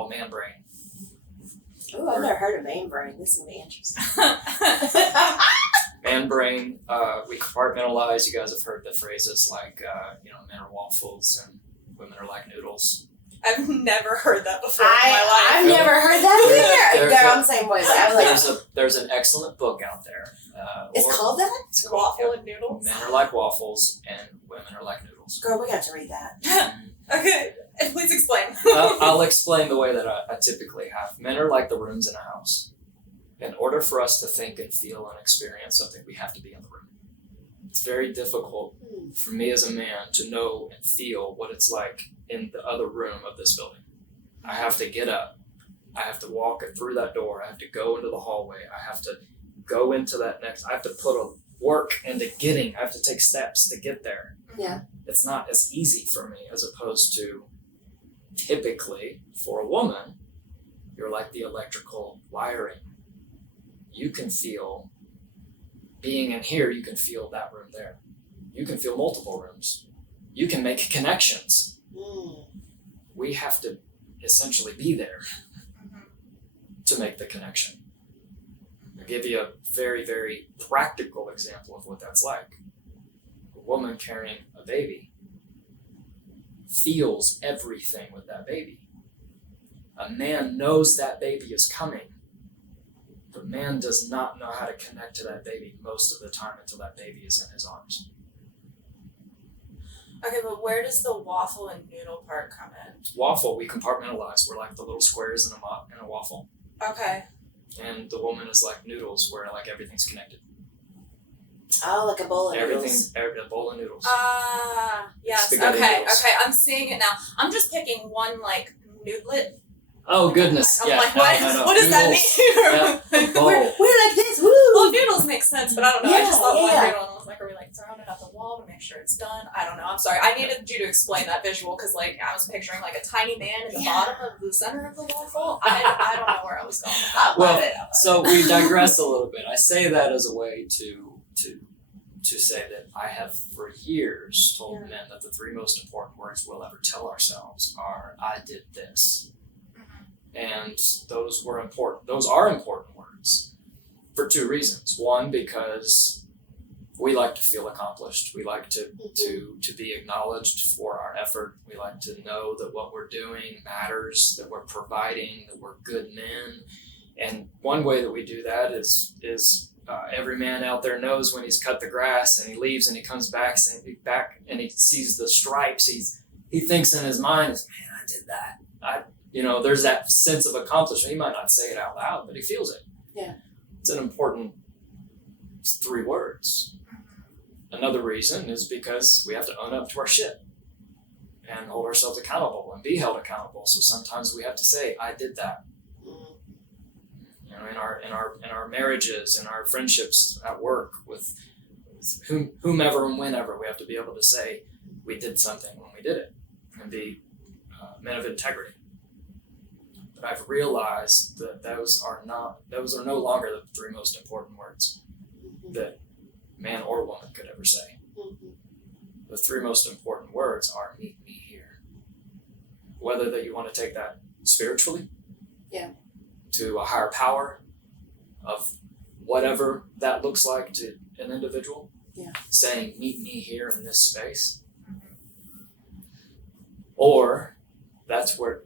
man brain. Oh, I've never heard of main brain. This is gonna be interesting. Man brain, we compartmentalize. You guys have heard the phrases like, men are waffles and women are like noodles. I've never heard that before in my life. I've never heard that either. There's I'm the same way. But I was like, there's an excellent book out there. it's called that? It's called, Waffle and noodles. Men are like waffles and women are like noodles. Girl, we got to read that. Okay, please explain. I'll explain the way that I typically have. Men are like the rooms in a house. In order for us to think and feel and experience something, we have to be in the room. It's very difficult for me as a man to know and feel what it's like in the other room of this building. I have to get up. I have to walk through that door. I have to go into the hallway. I have to go into that next. I have to put a work into getting. I have to take steps to get there. Yeah. It's not as easy for me as opposed to typically for a woman, you're like the electrical wiring. You can feel being in here, you can feel that room there. You can feel multiple rooms. You can make connections. We have to essentially be there to make the connection. I'll give you a very, very practical example of what that's like. A woman carrying a baby feels everything with that baby. A man knows that baby is coming. The man does not know how to connect to that baby most of the time until that baby is in his arms. Okay, but where does the waffle and noodle part come in? Waffle, we compartmentalize. We're like the little squares in a waffle. Okay. And the woman is like noodles, where like everything's connected. Oh, like a bowl of noodles. A bowl of noodles. Yes. Spaghetti Okay, noodles. okay, I'm seeing it now. I'm just picking one like noodlet. Oh goodness! I'm Yeah, like, no. what does that Noodles. mean? Yeah, a bowl. We're like this. Woo! Well, noodles make sense, but I don't know. I just thought one Yeah. noodle and I was like, are we like throwing it at the wall to make sure it's done? I don't know. I'm sorry. I needed you to explain that visual because like I was picturing like a tiny man in the bottom of the center of the waffle. I don't know where I was going with that. Well, but so we digress a little bit. I say that as a way to say that I have for years told men that the three most important words we'll ever tell ourselves are "I did this," and those are important words for two reasons. One, because we like to feel accomplished. We like to be acknowledged for our effort. We like to know that what we're doing matters, that we're providing, that we're good men. And one way that we do that is every man out there knows when he's cut the grass and he leaves and he comes back and he sees the stripes. He thinks in his mind, "Man, I did that." There's that sense of accomplishment. He might not say it out loud, but he feels it. Yeah. It's an important 3 words. Another reason is because we have to own up to our shit and hold ourselves accountable and be held accountable. So sometimes we have to say, "I did that." In our marriages, in our friendships at work, with whomever and whenever, we have to be able to say we did something when we did it and be men of integrity. But I've realized that those are no longer the 3 most important words that man or woman could ever say. The 3 most important words are "meet me here." Whether that you want to take that spiritually, to a higher power of whatever that looks like to an individual, saying "meet me here in this space," or that's where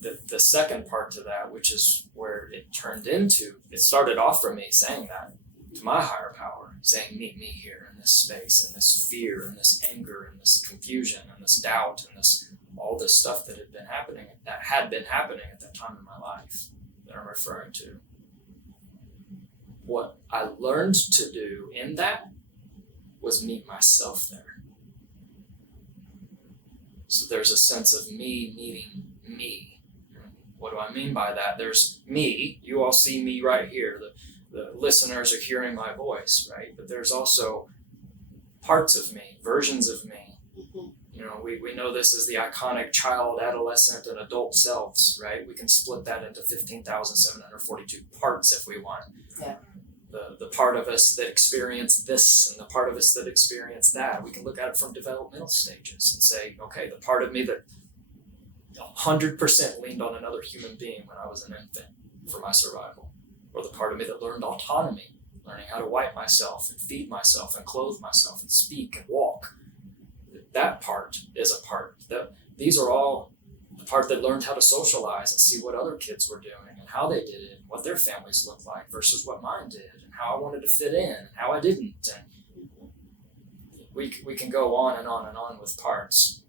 the second part to that, which is where it turned into, it started off from me saying that to my higher power, saying "meet me here in this space, and this fear and this anger and this confusion and this doubt and this all this stuff that had been happening at that time in my life that I'm referring to." What I learned to do in that was meet myself there. So there's a sense of me meeting me. What do I mean by that? There's me. You all see me right here. The listeners are hearing my voice, right? But there's also parts of me, versions of me. We know this is the iconic child, adolescent, and adult selves, right? We can split that into 15,742 parts if we want. Yeah. The part of us that experience this and the part of us that experience that. We can look at it from developmental stages and say, okay, the part of me that 100% leaned on another human being when I was an infant for my survival. Or the part of me that learned autonomy, learning how to wipe myself and feed myself and clothe myself and speak and walk. That part is a part. These are all the part that learned how to socialize and see what other kids were doing and how they did it and what their families looked like versus what mine did and how I wanted to fit in and how I didn't. And we can go on and on and on with parts.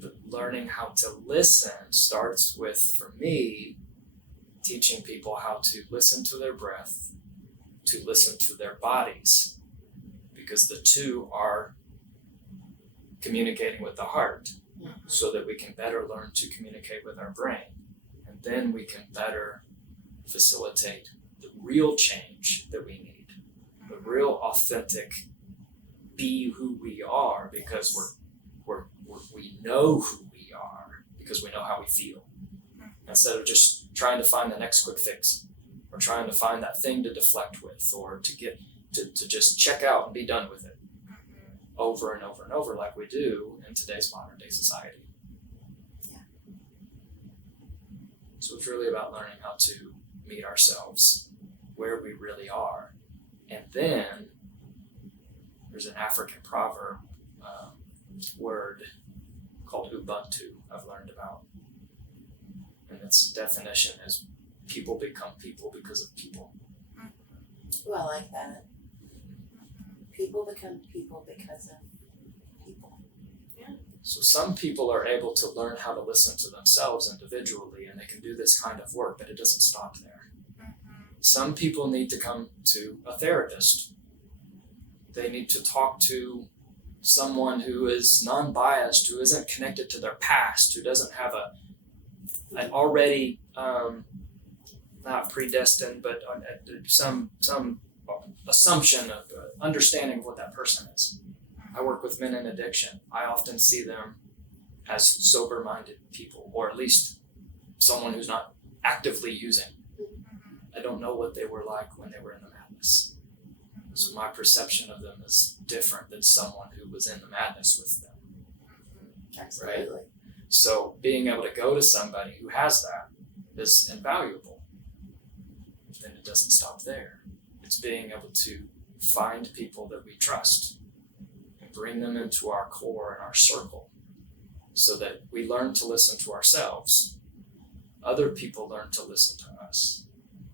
But learning how to listen starts with, for me, teaching people how to listen to their breath, to listen to their bodies, because the two are communicating with the heart, so that we can better learn to communicate with our brain. And then we can better facilitate the real change that we need, the real authentic be who we are, because we know who we are, because we know how we feel. Instead of just trying to find the next quick fix, or trying to find that thing to deflect with, or to get to just check out and be done with it over and over and over like we do in today's modern day society. Yeah. So it's really about learning how to meet ourselves where we really are. And then there's an African proverb word called Ubuntu I've learned about. And its definition is people become people because of people. Well, I like that. People become people because of people. So some people are able to learn how to listen to themselves individually, and they can do this kind of work, but it doesn't stop there. Some people need to come to a therapist. They need to talk to someone who is non-biased, who isn't connected to their past, who doesn't have an already not predestined, but some assumption of understanding of what that person is. I work with men in addiction. I often see them as sober-minded people, or at least someone who's not actively using. I don't know what they were like when they were in the madness. So my perception of them is different than someone who was in the madness with them. Absolutely. Right? So being able to go to somebody who has that is invaluable. Then it doesn't stop there. It's being able to find people that we trust and bring them into our core and our circle, so that we learn to listen to ourselves. Other people learn to listen to us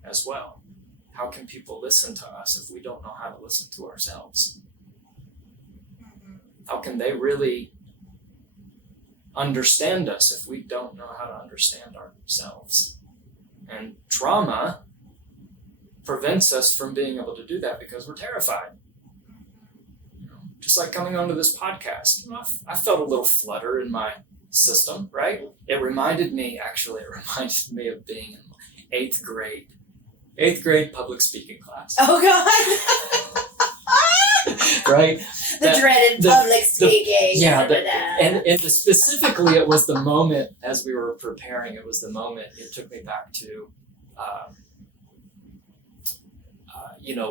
as well. How can people listen to us if we don't know how to listen to ourselves? How can they really understand us if we don't know how to understand ourselves? And trauma prevents us from being able to do that because we're terrified. Just like coming onto this podcast, I felt a little flutter in my system, right? It reminded me of being in eighth grade public speaking class. Oh God. Right? The dreaded public speaking. And specifically, it was the moment, as we were preparing, it took me back to,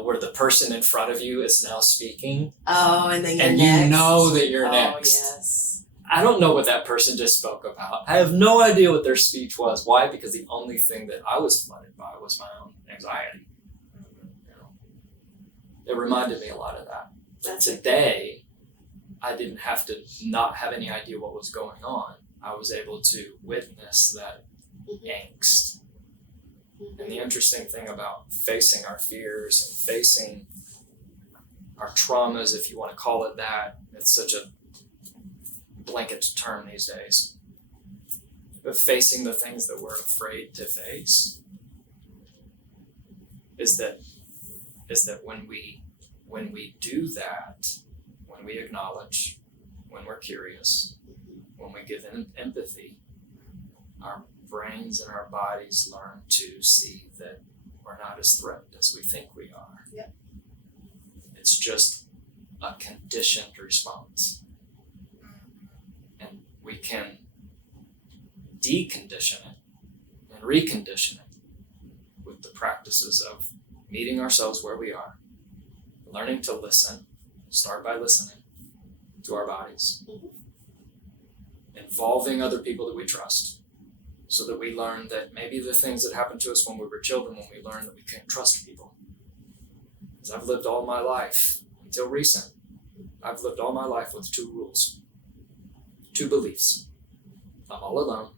where the person in front of you is now speaking. Oh, and then you're and next. You know that you're next. Yes. I don't know what that person just spoke about. I have no idea what their speech was. Why? Because the only thing that I was flooded by was my own anxiety. It reminded me a lot of that. But today, I didn't have to not have any idea what was going on. I was able to witness that angst. And the interesting thing about facing our fears and facing our traumas, if you want to call it that, it's such a blanket term these days. But facing the things that we're afraid to face is that when we do that, when we acknowledge, when we're curious, when we give empathy, our brains and our bodies learn to see that we're not as threatened as we think we are. Yep. It's just a conditioned response. And we can decondition it and recondition it with the practices of meeting ourselves where we are, learning to listen, start by listening to our bodies, involving other people that we trust, so that we learn that maybe the things that happened to us when we were children, when we learned that we couldn't trust people. Because I've lived all my life, until recent, I've lived all my life with 2 rules, 2 beliefs. I'm all alone,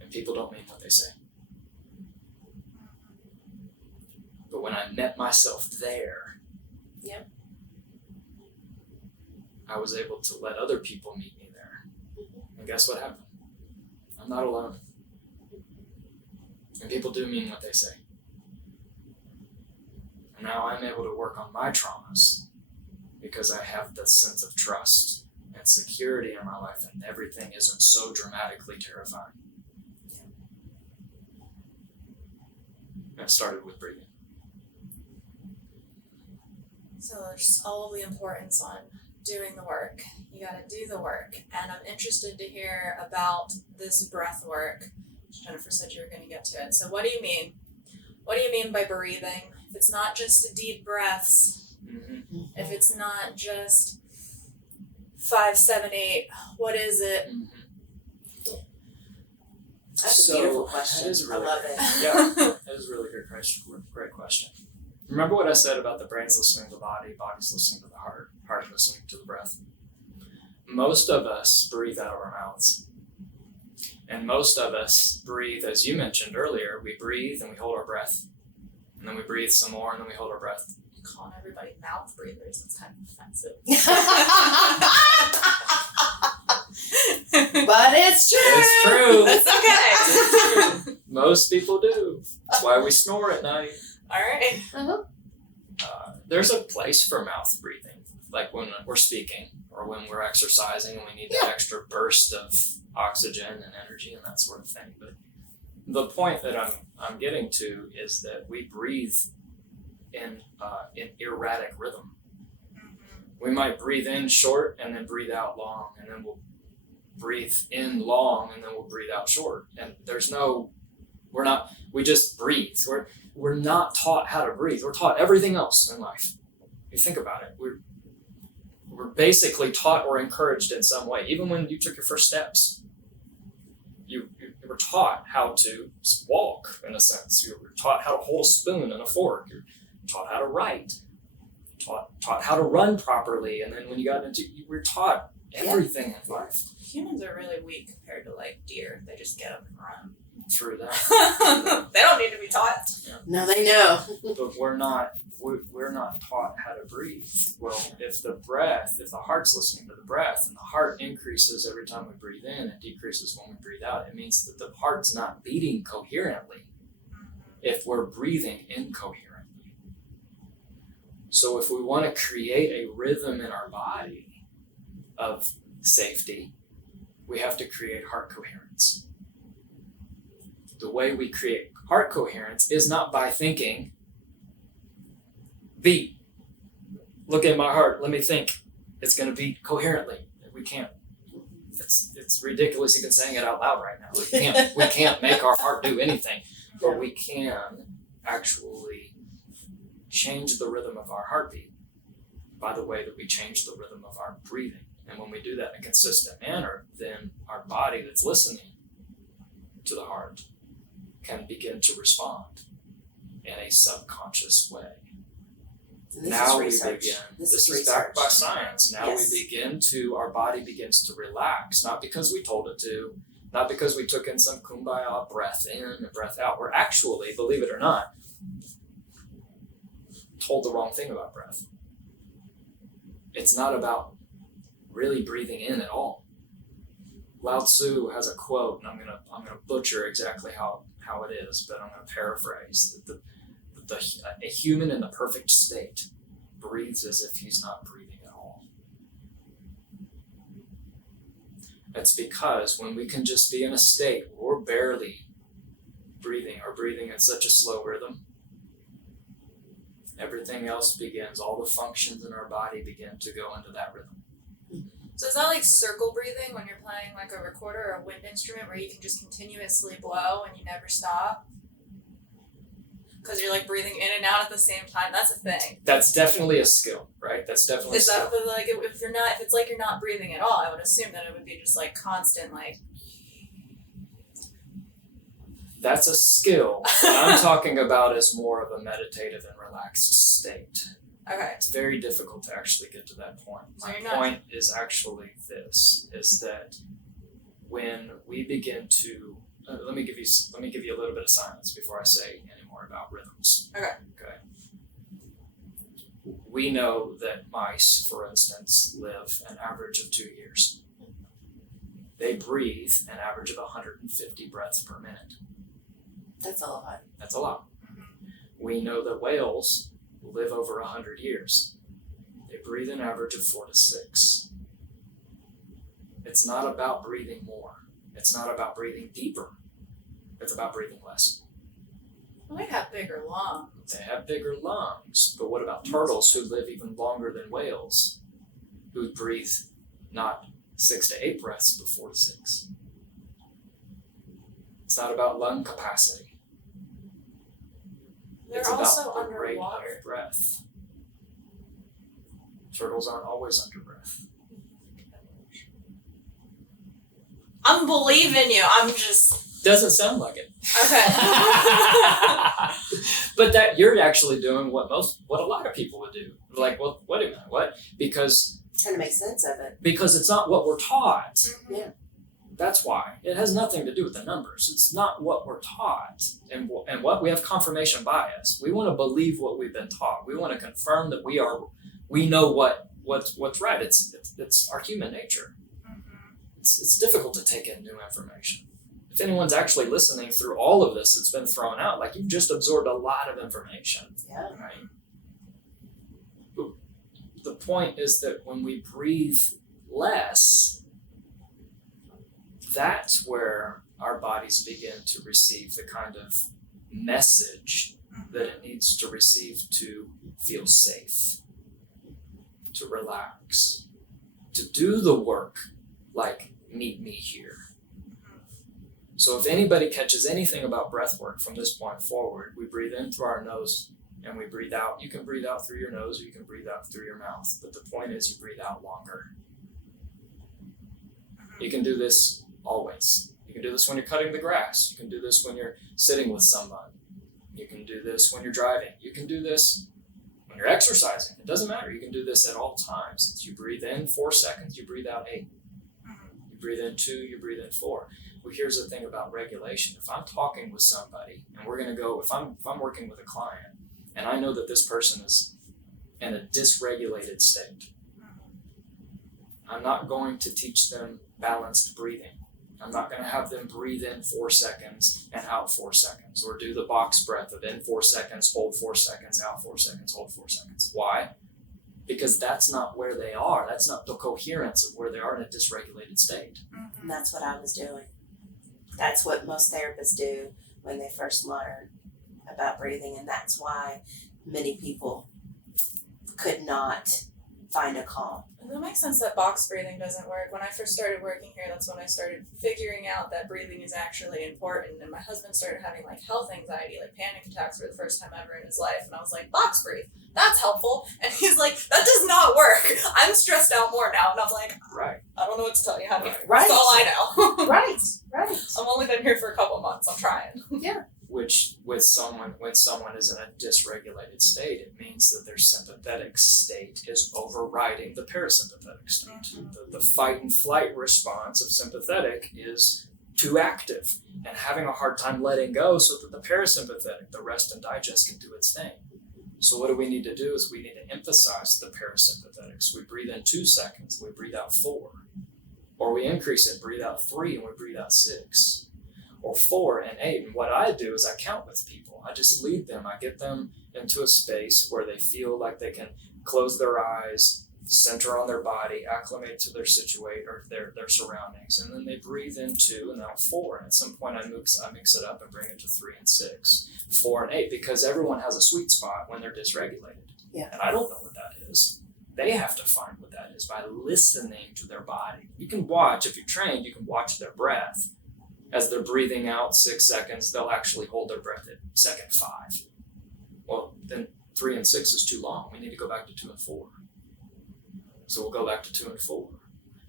and people don't mean what they say. But when I met myself there, Yep. I was able to let other people meet me there. And guess what happened? I'm not alone. And people do mean what they say. And now I'm able to work on my traumas because I have this sense of trust and security in my life, and everything isn't so dramatically terrifying. It started with breathing. So there's all the importance on doing the work. You got to do the work. And I'm interested to hear about this breath work. Jennifer said you were going to get to it. So what do you mean? What do you mean by breathing? If it's not just deep breaths, if it's not just 5, 7, 8, what is it? That's a beautiful question. That is really I love good. it. Yeah, that is a really good question. Great question. Remember what I said about the brain's listening to the body, body's listening to the heart, heart listening to the breath. Most of us breathe out of our mouths. And most of us breathe, as you mentioned earlier, we breathe and we hold our breath. And then we breathe some more and then we hold our breath. Calling everybody mouth breathers, that's kind of offensive. But it's true. It's true. That's okay. It's true. Most people do. That's why we snore at night. All right. There's a place for mouth breathing, like when we're speaking or when we're exercising and we need that extra burst of oxygen and energy and that sort of thing. But the point that I'm getting to is that we breathe in erratic rhythm. We might breathe in short and then breathe out long, and then we'll breathe in long and then we'll breathe out short. And we just breathe. We're not taught how to breathe. We're taught everything else in life. You think about it. We're basically taught or encouraged in some way. Even when you took your first steps, you were taught how to walk, in a sense. You were taught how to hold a spoon and a fork. You're taught how to write. Taught how to run properly. And then when you got you were taught everything in life. Humans are really weak compared to like deer. They just get up and run. Through that. They don't need to be taught. No, they know. But we're not taught how to breathe. Well, if the heart's listening to the breath and the heart increases every time we breathe in and decreases when we breathe out, it means that the heart's not beating coherently if we're breathing incoherently. So if we want to create a rhythm in our body of safety, we have to create heart coherence. The way we create heart coherence is not by thinking, beat, look at my heart, let me think, it's going to beat coherently. We can't. It's ridiculous even saying it out loud right now. We can't make our heart do anything, but we can actually change the rhythm of our heartbeat by the way that we change the rhythm of our breathing. And when we do that in a consistent manner, then our body that's listening to the heart can begin to respond in a subconscious way. Now we begin. This is backed by science. Now we begin to, our body begins to relax, not because we told it to, not because we took in some kumbaya breath in and breath out. We're actually, believe it or not, told the wrong thing about breath. It's not about really breathing in at all. Lao Tzu has a quote, and I'm gonna butcher exactly how it is, but I'm gonna paraphrase that a human in the perfect state breathes as if he's not breathing at all. That's because when we can just be in a state where we're barely breathing or breathing at such a slow rhythm, everything else begins, all the functions in our body begin to go into that rhythm. So is that like circle breathing when you're playing like a recorder or a wind instrument where you can just continuously blow and you never stop? Because you're like breathing in and out at the same time. That's a thing. That's definitely a skill, right? That's definitely is a skill. Is that like if it's like you're not breathing at all, I would assume that it would be just like constant like. That's a skill. What I'm talking about is more of a meditative and relaxed state. Okay. It's very difficult to actually get to that point. So My you're not- point is actually this, is that when we begin to, let me give you a little bit of science before I say any more about rhythms. Okay. We know that mice, for instance, live an average of 2 years. They breathe an average of 150 breaths per minute. That's a lot. That's a lot. We know that whales live over 100 years. They breathe an average of 4 to 6. It's not about breathing more. It's not about breathing deeper. It's about breathing less. Well, they have bigger lungs. They have bigger lungs, but what about turtles who live even longer than whales, who breathe not 6 to 8 breaths, but 4 to 6? It's not about lung capacity. They're It's also about the rate underwater. of breath. Turtles aren't always under breath. I'm believing you. I'm just Doesn't sound like it. okay. But that you're actually doing what a lot of people would do. Like, well, wait a minute, what? Because Trying to make sense of it. it's not what we're taught. Yeah. That's why. It has nothing to do with the numbers. It's not what we're taught. And what we have confirmation bias. We want to believe what we've been taught. We want to confirm that we know what's right. It's our human nature. It's difficult to take in new information. If anyone's actually listening through all of this that's been thrown out, like you've just absorbed a lot of information. Yeah. Right? The point is that when we breathe less, that's where our bodies begin to receive the kind of message that it needs to receive to feel safe, to relax, to do the work like meet me here. So if anybody catches anything about breath work from this point forward, we breathe in through our nose and we breathe out. You can breathe out through your nose or you can breathe out through your mouth, but the point is you breathe out longer. You can do this always. You can do this when you're cutting the grass. You can do this when you're sitting with someone. You can do this when you're driving. You can do this when you're exercising. It doesn't matter. You can do this at all times. It's you breathe in 4 seconds, you breathe out 8. You breathe in 2, you breathe in 4. Well, here's the thing about regulation. If I'm talking with somebody and we're going to go, if I'm working with a client and I know that this person is in a dysregulated state, I'm not going to teach them balanced breathing. I'm not going to have them breathe in 4 seconds and out 4 seconds, or do the box breath of in 4 seconds, hold 4 seconds, out 4 seconds, hold 4 seconds. Why? Because that's not where they are. That's not the coherence of where they are in a dysregulated state. And that's what I was doing. That's what most therapists do when they first learn about breathing, and that's why many people could not find a calm. That makes sense that box breathing doesn't work. When I first started working here, that's when I started figuring out that breathing is actually important. And my husband started having like health anxiety, like panic attacks for the first time ever in his life. And I was like, box breathe, that's helpful. And he's like, that does not work. I'm stressed out more now. And I'm like, Right. I don't know what to tell you, honey. Right. That's all I know. Right. I've only been here for a couple months. I'm trying. Which when someone is in a dysregulated state, it means that their sympathetic state is overriding the parasympathetic state. The fight and flight response of sympathetic is too active and having a hard time letting go so that the parasympathetic, the rest and digest, can do its thing. So what do we need to do is we need to emphasize the parasympathetics. We breathe in 2 seconds, we breathe out 4. Or we increase it, breathe out 3 and we breathe out 6. Or 4 and 8. And what I do is I count with people. I just lead them. I get them into a space where they feel like they can close their eyes, center on their body, acclimate to their situation or their surroundings. And then they breathe in 2 and out 4. And at some point I mix it up and bring it to 3 and 6, 4 and 8, because everyone has a sweet spot when they're dysregulated. Yeah. And I don't know what that is. They have to find what that is by listening to their body. You can watch, if you're trained, you can watch their breath. As they're breathing out 6 seconds, they'll actually hold their breath at second 5. Well, then 3 and 6 is too long. We need to go back to 2 and 4. So we'll go back to 2 and 4.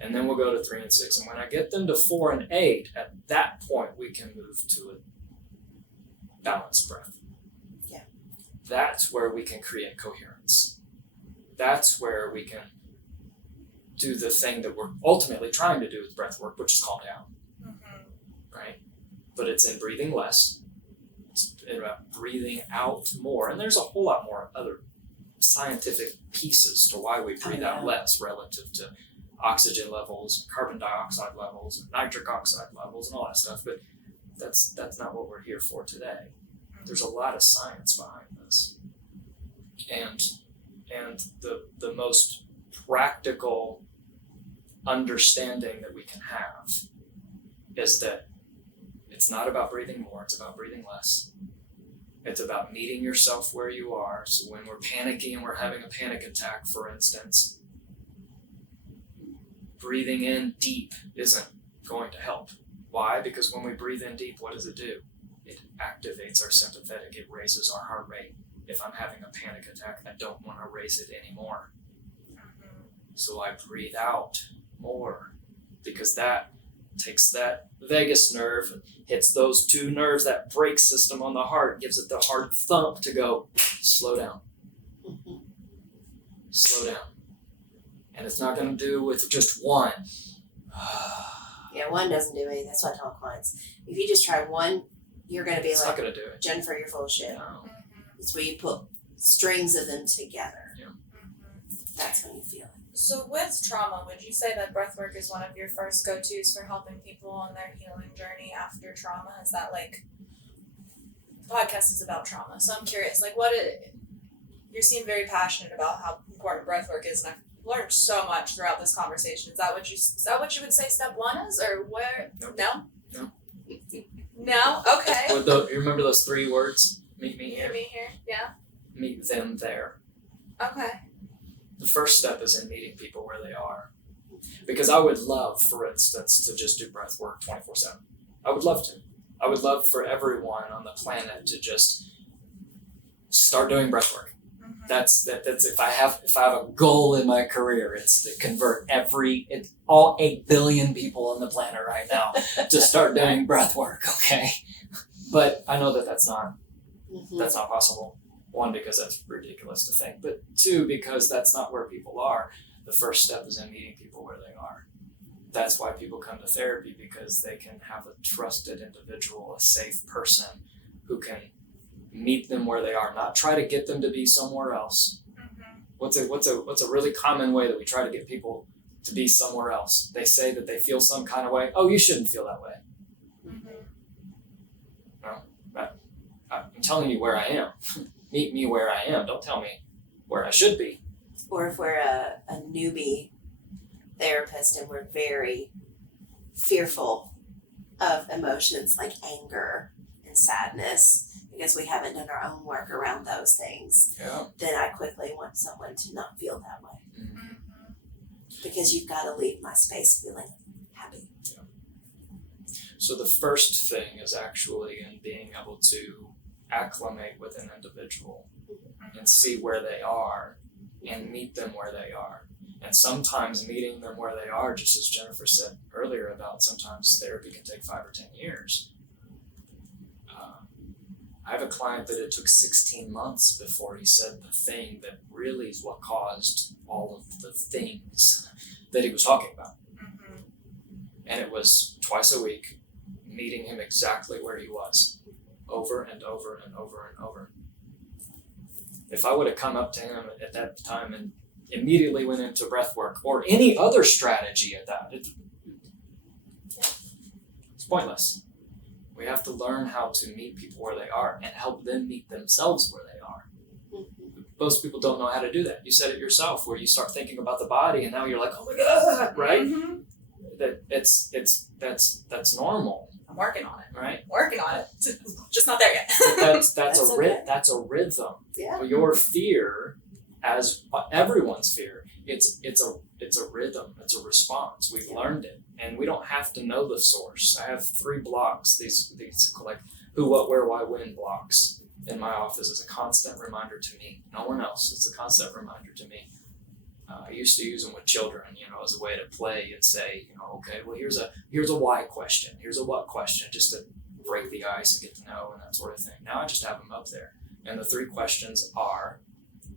And then we'll go to 3 and 6. And when I get them to 4 and 8, at that point we can move to a balanced breath. Yeah. That's where we can create coherence. That's where we can do the thing that we're ultimately trying to do with breath work, which is calm down, right? But it's in breathing less. It's about breathing out more. And there's a whole lot more other scientific pieces to why we breathe out less relative to oxygen levels, carbon dioxide levels, and nitric oxide levels, and all that stuff. But that's not what we're here for today. There's a lot of science behind this. And the most practical understanding that we can have is that it's not about breathing more, it's about breathing less. It's about meeting yourself where you are. So when we're panicking and we're having a panic attack, for instance, breathing in deep isn't going to help. Why? Because when we breathe in deep, what does it do? It activates our sympathetic, it raises our heart rate. If I'm having a panic attack, I don't want to raise it anymore. So I breathe out more, because that takes that vagus nerve and hits those two nerves, that brake system on the heart, gives it the hard thump to go, slow down. Slow down. And it's not going to do with just one. Yeah, one doesn't do anything. That's what I tell clients. If you just try one, you're going to be It's like, not going to do it. Jennifer, you're full of shit. No. It's where you put strings of them together. Yeah. That's when you feel it. So with trauma, would you say that breathwork is one of your first go-tos for helping people on their healing journey after trauma? Is that like, the podcast is about trauma, so I'm curious, like you seem very passionate about how important breathwork is, and I've learned so much throughout this conversation. Is that what you would say step one is, or where? Nope. No? No. No? Okay. You remember those 3 words? Meet me here. Meet me here, yeah. Meet them there. Okay. The first step is in meeting people where they are. Because I would love, for instance, to just do breath work 24/7. I would love to. I would love for everyone on the planet to just start doing breath work. That's if I have a goal in my career, it's to convert all 8 billion people on the planet right now to start doing breath work, okay? But I know that that's not possible. 1, because that's ridiculous to think, but 2, because that's not where people are. The first step is in meeting people where they are. That's why people come to therapy, because they can have a trusted individual, a safe person who can meet them where they are, not try to get them to be somewhere else. What's a really common way that we try to get people to be somewhere else? They say that they feel some kind of way. Oh, you shouldn't feel that way. No, I'm telling you where I am. Meet me where I am. Don't tell me where I should be. Or if we're a newbie therapist and we're very fearful of emotions like anger and sadness, because we haven't done our own work around those things, then I quickly want someone to not feel that way. Because you've got to leave my space feeling happy. So the first thing is actually in being able to acclimate with an individual and see where they are and meet them where they are. And sometimes meeting them where they are, just as Jennifer said earlier about sometimes therapy can take 5 or 10 years. I have a client that it took 16 months before he said the thing that really is what caused all of the things that he was talking about. And it was twice a week, meeting him exactly where he was, over and over and over and over. If I would have come up to him at that time and immediately went into breath work or any other strategy at that, it's pointless. We have to learn how to meet people where they are and help them meet themselves where they are. Most people don't know how to do that. You said it yourself, where you start thinking about the body and now you're like, oh my God, right? That's normal. I'm working on it. Right? Working on it. Just not there yet. That's a rhythm. Yeah. Your fear, as everyone's fear, it's a rhythm. It's a response. We've learned it, and we don't have to know the source. I have 3 blocks. These like who, what, where, why, when blocks in my office as a constant reminder to me. No one else. It's a constant reminder to me. I used to use them with children, as a way to play and say, okay, well, here's a why question, here's a what question, just to break the ice and get to know and that sort of thing. Now I just have them up there. And the 3 questions are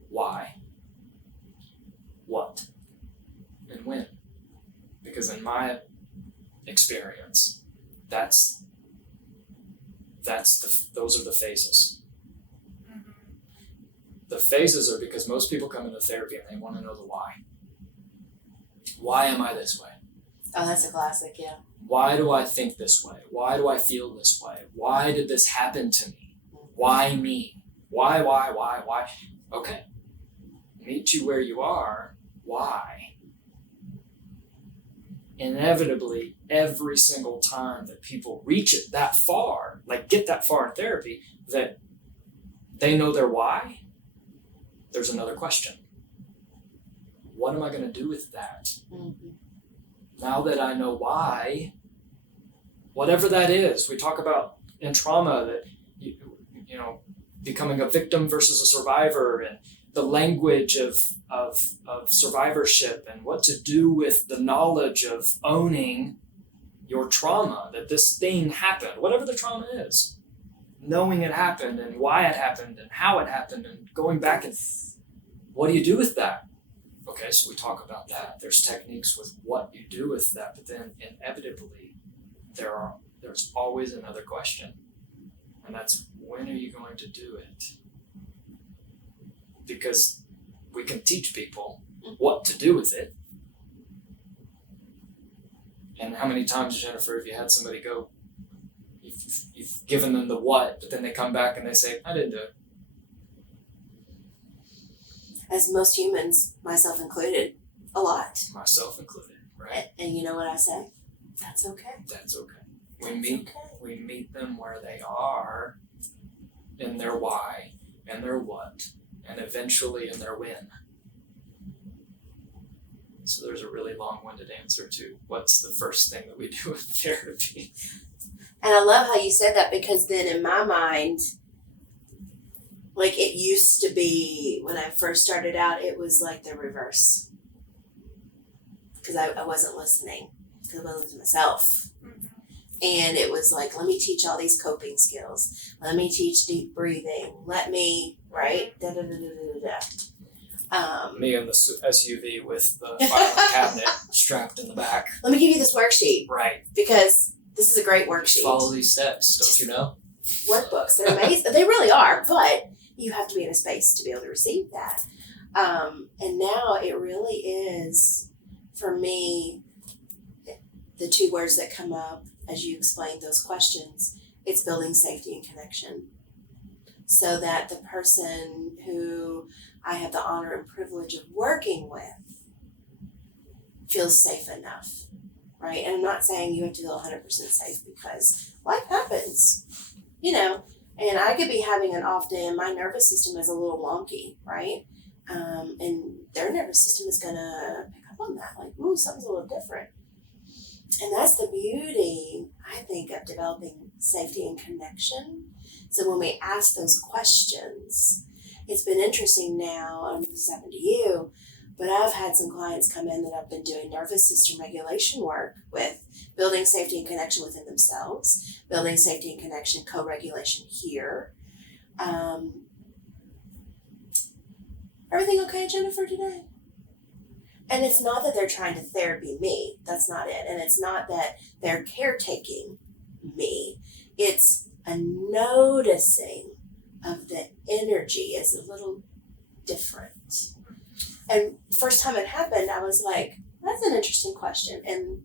why, what, and when. Because in my experience, those are the phases. Mm-hmm. The phases are because most people come into therapy and they want to know the why. Why am I this way? Oh, that's a classic, yeah. Why do I think this way? Why do I feel this way? Why did this happen to me? Why me? Why? Okay. Meet you where you are. Why? Inevitably, every single time that people reach it that far, like get that far in therapy, that they know their why, there's another question. What am I going to do with that? Mm-hmm. Now that I know why, whatever that is, we talk about in trauma that, you know, becoming a victim versus a survivor, and the language of survivorship, and what to do with the knowledge of owning your trauma, that this thing happened, whatever the trauma is, knowing it happened and why it happened and how it happened, and going back and what do you do with that? Okay, so we talk about that. There's techniques with what you do with that, but then inevitably there's always another question, and that's, when are you going to do it? Because we can teach people what to do with it. And how many times, Jennifer, have you had somebody go, you've given them the what, but then they come back and they say, I didn't do it. As most humans, myself included, a lot. Myself included, right? And you know what I say? That's okay. That's okay. We meet them where they are, in their why, and their what, and eventually in their when. So there's a really long-winded answer to what's the first thing that we do with therapy. And I love how you said that, because then in my mind, like it used to be when I first started out, it was like the reverse. Because I wasn't listening, because I wasn't listening to myself. Mm-hmm. And it was like, let me teach all these coping skills. Let me teach deep breathing. Let me, right? Da da da da da da. Me in the SUV with the filing cabinet strapped in the back. Let me give you this worksheet, Right. because this is a great worksheet. Follow these steps, don't you know? Workbooks, they're amazing. They really are, but you have to be in a space to be able to receive that. And now it really is, for me, the 2 words that come up as you explain those questions, it's building safety and connection. So that the person who I have the honor and privilege of working with feels safe enough, right? And I'm not saying you have to feel 100% safe, because life happens, you know, and I could be having an off day and my nervous system is a little wonky, right? And their nervous system is gonna pick up on that, like, ooh, something's a little different. And that's the beauty, I think, of developing safety and connection. So when we ask those questions, it's been interesting now, I don't know if this happened to you, but I've had some clients come in that I've been doing nervous system regulation work with, building safety and connection within themselves, building safety and connection, co-regulation here. Everything okay, Jennifer, today? And it's not that they're trying to therapy me. That's not it. And it's not that they're caretaking me. It's a noticing of the energy is a little different. And first time it happened, I was like, that's an interesting question. And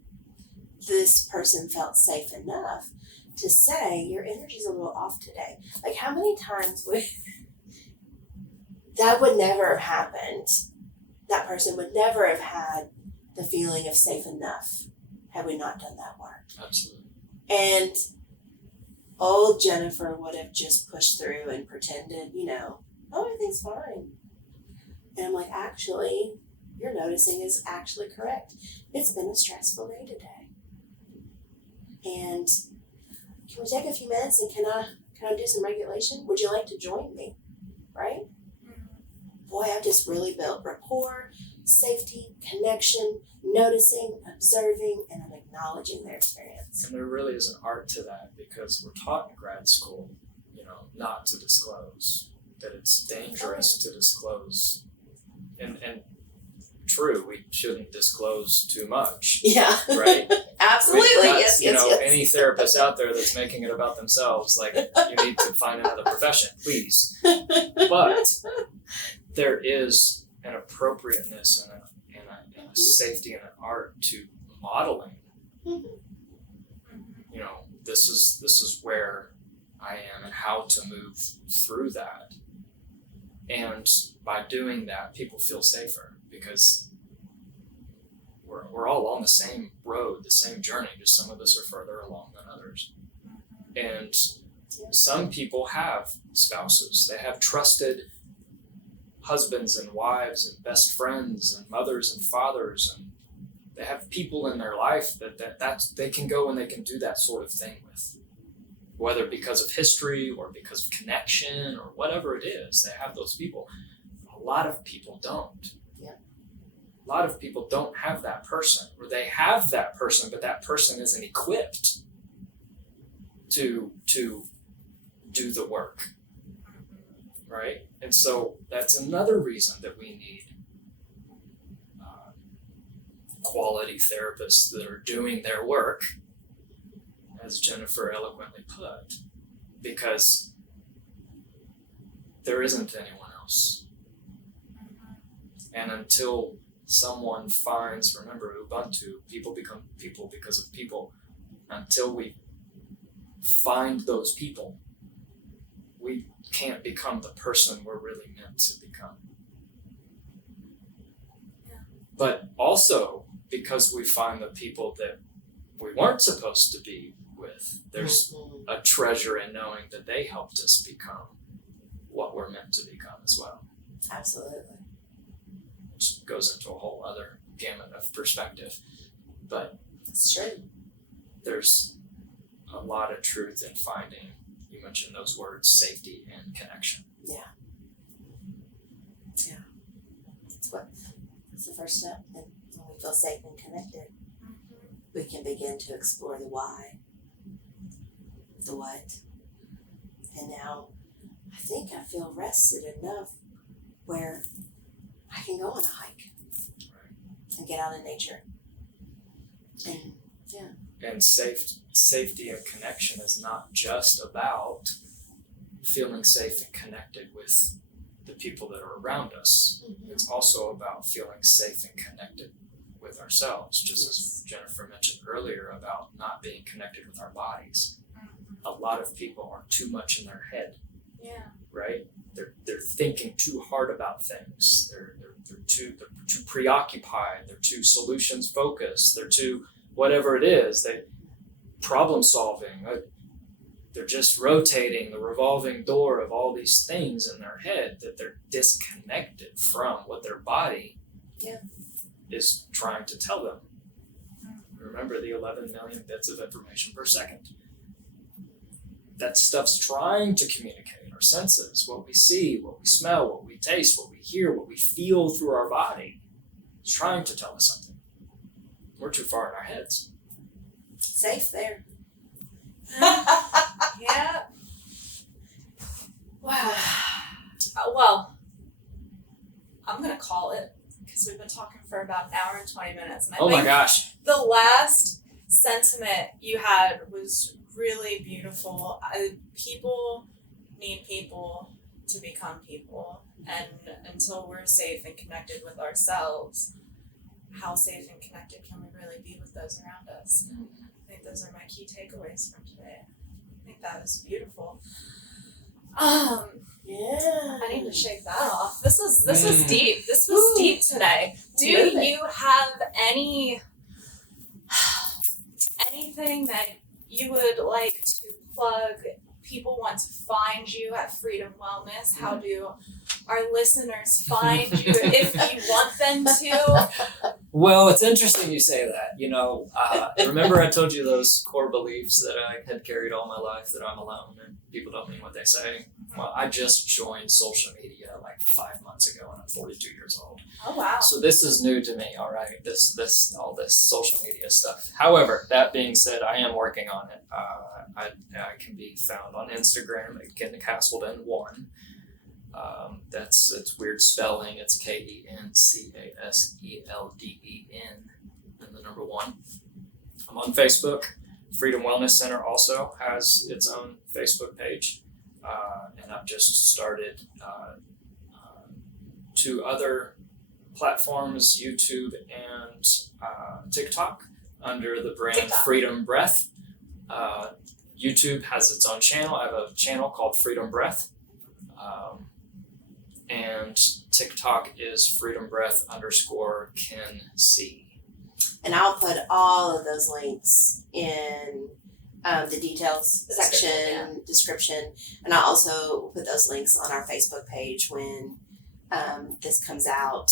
this person felt safe enough to say, your energy's a little off today. Like, how many times would that would never have happened? That person would never have had the feeling of safe enough had we not done that work. Absolutely. And old Jennifer would have just pushed through and pretended, you know, oh, everything's fine. And I'm like, actually, your noticing is actually correct. It's been a stressful day today. And can we take a few minutes and can I do some regulation? Would you like to join me? Right? Boy, I've just really built rapport, safety, connection, noticing, observing, and I'm acknowledging their experience. And there really is an art to that, because we're taught in grad school, not to disclose, that it's dangerous to disclose. And true, we shouldn't disclose too much, Yeah. right? Absolutely. That's, Yes. any therapist out there that's making it about themselves, like, you need to find another profession, please. But there is an appropriateness and a safety and an art to modeling. Mhm. This is where I am and how to move through that. And by doing that, people feel safer, because we're all on the same road, the same journey, just some of us are further along than others. And some people have spouses, they have trusted husbands and wives and best friends and mothers and fathers, and they have people in their life that they can go and they can do that sort of thing with, whether because of history or because of connection or whatever it is. They have those people. A lot of people don't. Yeah. A lot of people don't have that person, or they have that person, but that person isn't equipped to do the work, right? And so that's another reason that we need quality therapists that are doing their work, as Jennifer eloquently put, because there isn't anyone else. And until someone finds, remember Ubuntu, people become people because of people. Until we find those people, we can't become the person we're really meant to become. Yeah. But also, because we find the people that we weren't supposed to be with, there's a treasure in knowing that they helped us become what we're meant to become as well. Absolutely. Which goes into a whole other gamut of perspective. But It's true. there's a lot of truth in finding, you mentioned those words, safety and connection. Yeah. It's the first step. And when we feel safe and connected, we can begin to explore the why, the what. And now I think I feel rested enough where I can go on a hike and get out in nature. And Safety and connection is not just about feeling safe and connected with the people that are around us. It's also about feeling safe and connected with ourselves, just as Jennifer mentioned earlier about not being connected with our bodies. A lot of people are too much in their head. Yeah. Right? They're thinking too hard about things. They're too preoccupied. They're too solutions focused. They're too whatever it is. They problem solving. They're just rotating the revolving door of all these things in their head that they're disconnected from what their body is trying to tell them. Remember the 11 million bits of information per second. That stuff's trying to communicate. Our senses, what we see, what we smell, what we taste, what we hear, what we feel through our body. It's trying to tell us something. We're too far in our heads. safe there. Yeah. Wow. Well, I'm gonna call it because we've been talking for about an hour and 20 minutes, and I Oh think my gosh. the last sentiment you had was really beautiful. People need people to become people, and until we're safe and connected with ourselves, how safe and connected can we really be with those around us? I think those are my key takeaways from today. I think that was beautiful. Yeah. I need to shake that off. This was deep. This was deep today. Do Moving. you have anything that you would like to plug? People want to find you at Freedom Wellness. How do our listeners find you if you want them to? Well, it's interesting you say that. Remember I told you those core beliefs that I had carried all my life, that I'm alone and people don't mean what they say. Well, I just joined social media like 5 months ago, and I'm 42 years old. Oh wow. So this is new to me. All right, all this social media stuff. However, that being said, I am working on it. I can be found on Instagram at Ken Caselden 1. It's weird spelling. It's KenCaselden and the number 1. I'm on Facebook. Freedom Wellness Center also has its own Facebook page. And I've just started 2 other platforms, YouTube and TikTok, under the brand Freedom Breath. YouTube has its own channel. I have a channel called Freedom Breath. And TikTok is Freedom Breath _Ken C. And I'll put all of those links in the details description, and I'll also put those links on our Facebook page when this comes out,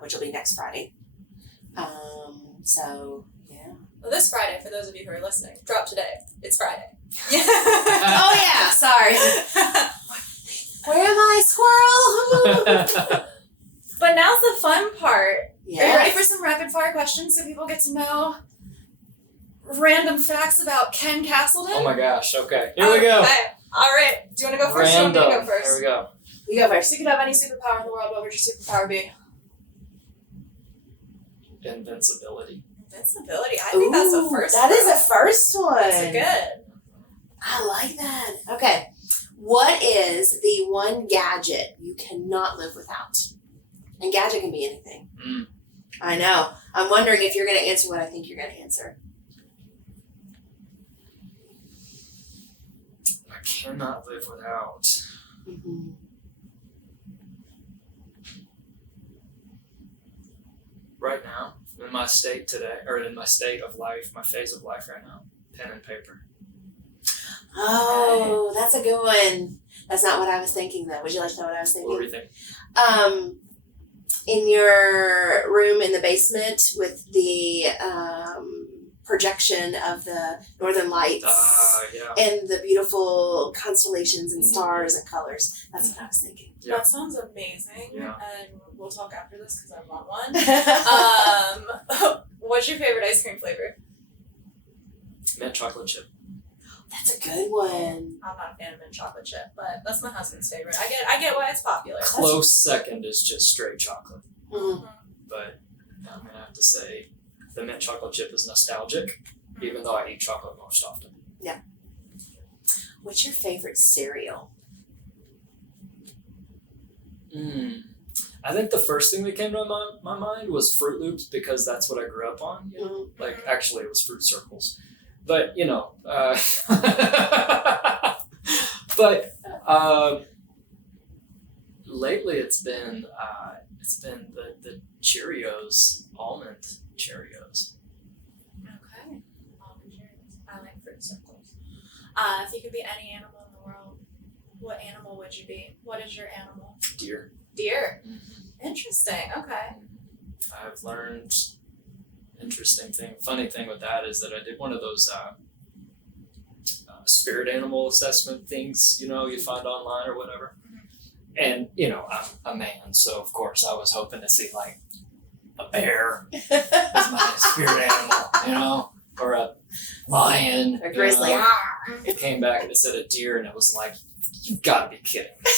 which will be next Friday. So yeah. Well, this Friday, for those of you who are listening, drop today. It's Friday. Oh yeah, sorry. Where am I, squirrel? But now's the fun part. Yes. Are you ready for some rapid fire questions so people get to know random facts about Ken Caselden? Oh my gosh, okay. Here we go. Okay. All right. Do you want to go first or do you want me to go first? Here we go. You go first. If you could have any superpower in the world, what would your superpower be? Invincibility. Invincibility. I think that's a first. That is a first one. That's a good. I like that. Okay. What is the one gadget you cannot live without? And gadget can be anything. I know. I'm wondering if you're going to answer what I think you're going to answer. I cannot live without. Mm-hmm. Right now, in my state today, or in my state of life, my phase of life right now, pen and paper. Oh, that's a good one. That's not what I was thinking, though. Would you like to know what I was thinking? What were you thinking? In your room in the basement with the projection of the northern lights Yeah. and the beautiful constellations and stars and colors. That's what I was thinking. Yeah. That sounds amazing. Yeah. And we'll talk after this because I want one. What's your favorite ice cream flavor? Mint chocolate chip. That's a good one. I'm not a fan of mint chocolate chip, but that's my husband's favorite. I get why it's popular. Close second is just straight chocolate. Mm. But I'm going to have to say the mint chocolate chip is nostalgic, even though I eat chocolate most often. Yeah. What's your favorite cereal? I think the first thing that came to my mind was Fruit Loops, because that's what I grew up on. You know? Like, actually, it was Fruit Circles. But, you know, lately it's been the Cheerios, almond Cheerios. Okay. Almond Cheerios. I like Fruit Circles. If you could be any animal in the world, what animal would you be? What is your animal? Deer. Deer. Interesting. Okay. I've learned funny thing with that is that I did one of those spirit animal assessment things, you know, you find online or whatever. And, you know, I'm a man, so of course I was hoping to see like a bear as my spirit animal, you know, or a lion. A grizzly. You know. It came back and it said a deer, and it was like, you've got to be kidding me,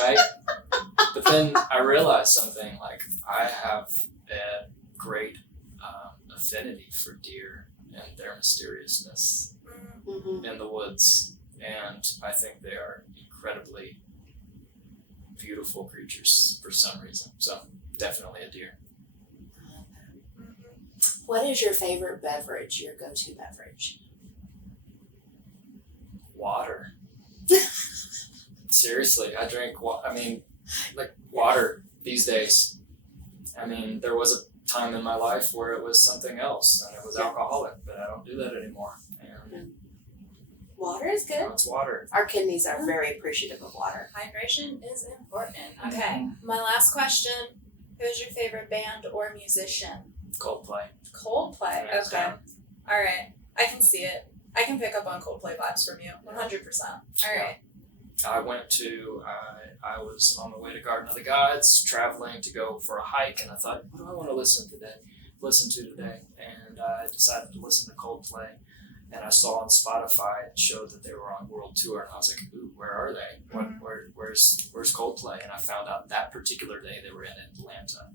right? But then I realized something, like I have a great affinity for deer and their mysteriousness in the woods, and I think they are incredibly beautiful creatures for some reason. So definitely a deer. What is your favorite beverage, your go-to beverage? Water. Seriously, I drink water these days. I mean, there was a time in my life where it was something else, and it was alcoholic, but I don't do that anymore. And water is good. now it's water. Our kidneys are very appreciative of water. Hydration is important. Okay. My last question. Who's your favorite band or musician? Coldplay. Coldplay. Hands Okay. down. All right. I can see it. I can pick up on Coldplay vibes from you. 100%. All right. I went to, I was on the way to Garden of the Gods, traveling to go for a hike, and I thought, what do I want to listen to today? And I decided to listen to Coldplay, and I saw on Spotify it showed that they were on world tour, and I was like, ooh, where are they? Where's Coldplay? And I found out that particular day they were in Atlanta,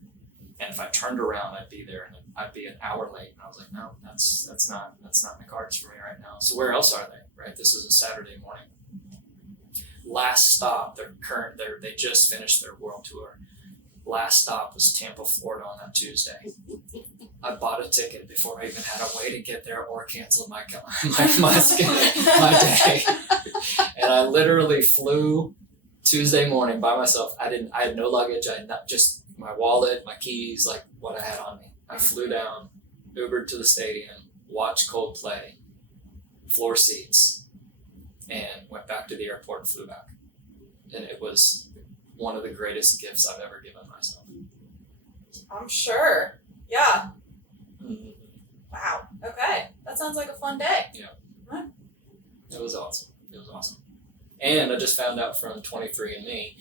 and if I turned around, I'd be there, and I'd be an hour late. And I was like, no, that's not in the cards for me right now. So where else are they? Right? This is a Saturday morning. Last stop, they just finished their world tour. Last stop was Tampa, Florida on that Tuesday. I bought a ticket before I even had a way to get there or canceled my day. And I literally flew Tuesday morning by myself. I had no luggage. I had not just my wallet, my keys, like what I had on me. I flew down, Ubered to the stadium, watched Coldplay, floor seats, and went back to the airport and flew back. And it was one of the greatest gifts I've ever given myself. I'm sure. Yeah. Mm-hmm. Wow. Okay. That sounds like a fun day. Yeah. Right. It was awesome. And I just found out from 23andMe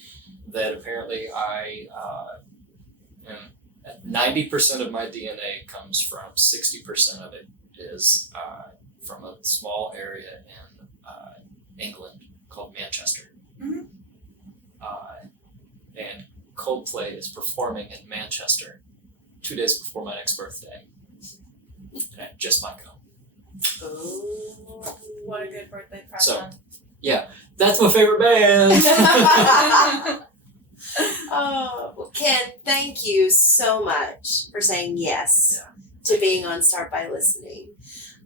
that apparently I am 90% of my DNA comes from 60% of it is from a small area in England called Manchester. Mm-hmm. And Coldplay is performing in Manchester 2 days before my next birthday. And I just might go. Oh, what a good birthday present. So, yeah, that's my favorite band. Oh, well, Ken, thank you so much for saying yes to being on Start By Listening.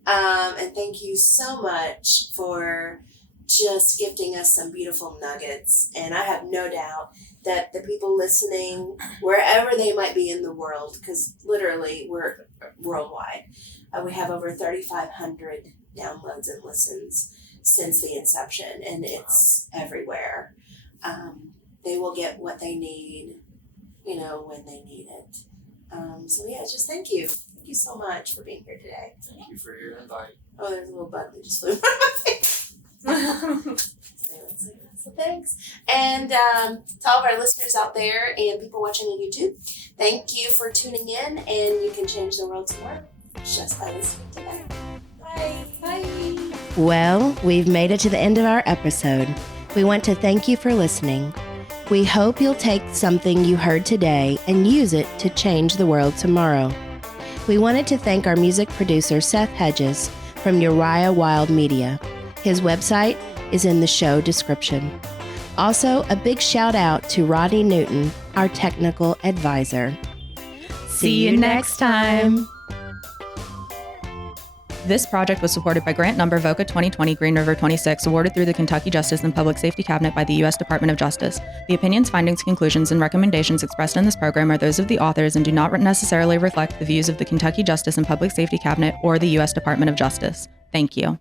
And thank you so much for just gifting us some beautiful nuggets. And I have no doubt that the people listening, wherever they might be in the world, because literally we're worldwide, we have over 3,500 downloads and listens since the inception, and it's everywhere. They will get what they need, when they need it. So yeah, just thank you. Thank you so much for being here today. Thank you for your invite. Oh, there's a little bug that just flew by my face. So thanks. And to all of our listeners out there and people watching on YouTube, thank you for tuning in, and you can change the world tomorrow just by listening today. Bye. Bye. Well, we've made it to the end of our episode. We want to thank you for listening. We hope you'll take something you heard today and use it to change the world tomorrow. We wanted to thank our music producer, Seth Hedges, from Uriah Wild Media. His website is in the show description. Also, a big shout out to Rodney Newton, our technical advisor. See you next time. This project was supported by grant number VOCA 2020 Green River 26, awarded through the Kentucky Justice and Public Safety Cabinet by the U.S. Department of Justice. The opinions, findings, conclusions, and recommendations expressed in this program are those of the authors and do not necessarily reflect the views of the Kentucky Justice and Public Safety Cabinet or the U.S. Department of Justice. Thank you.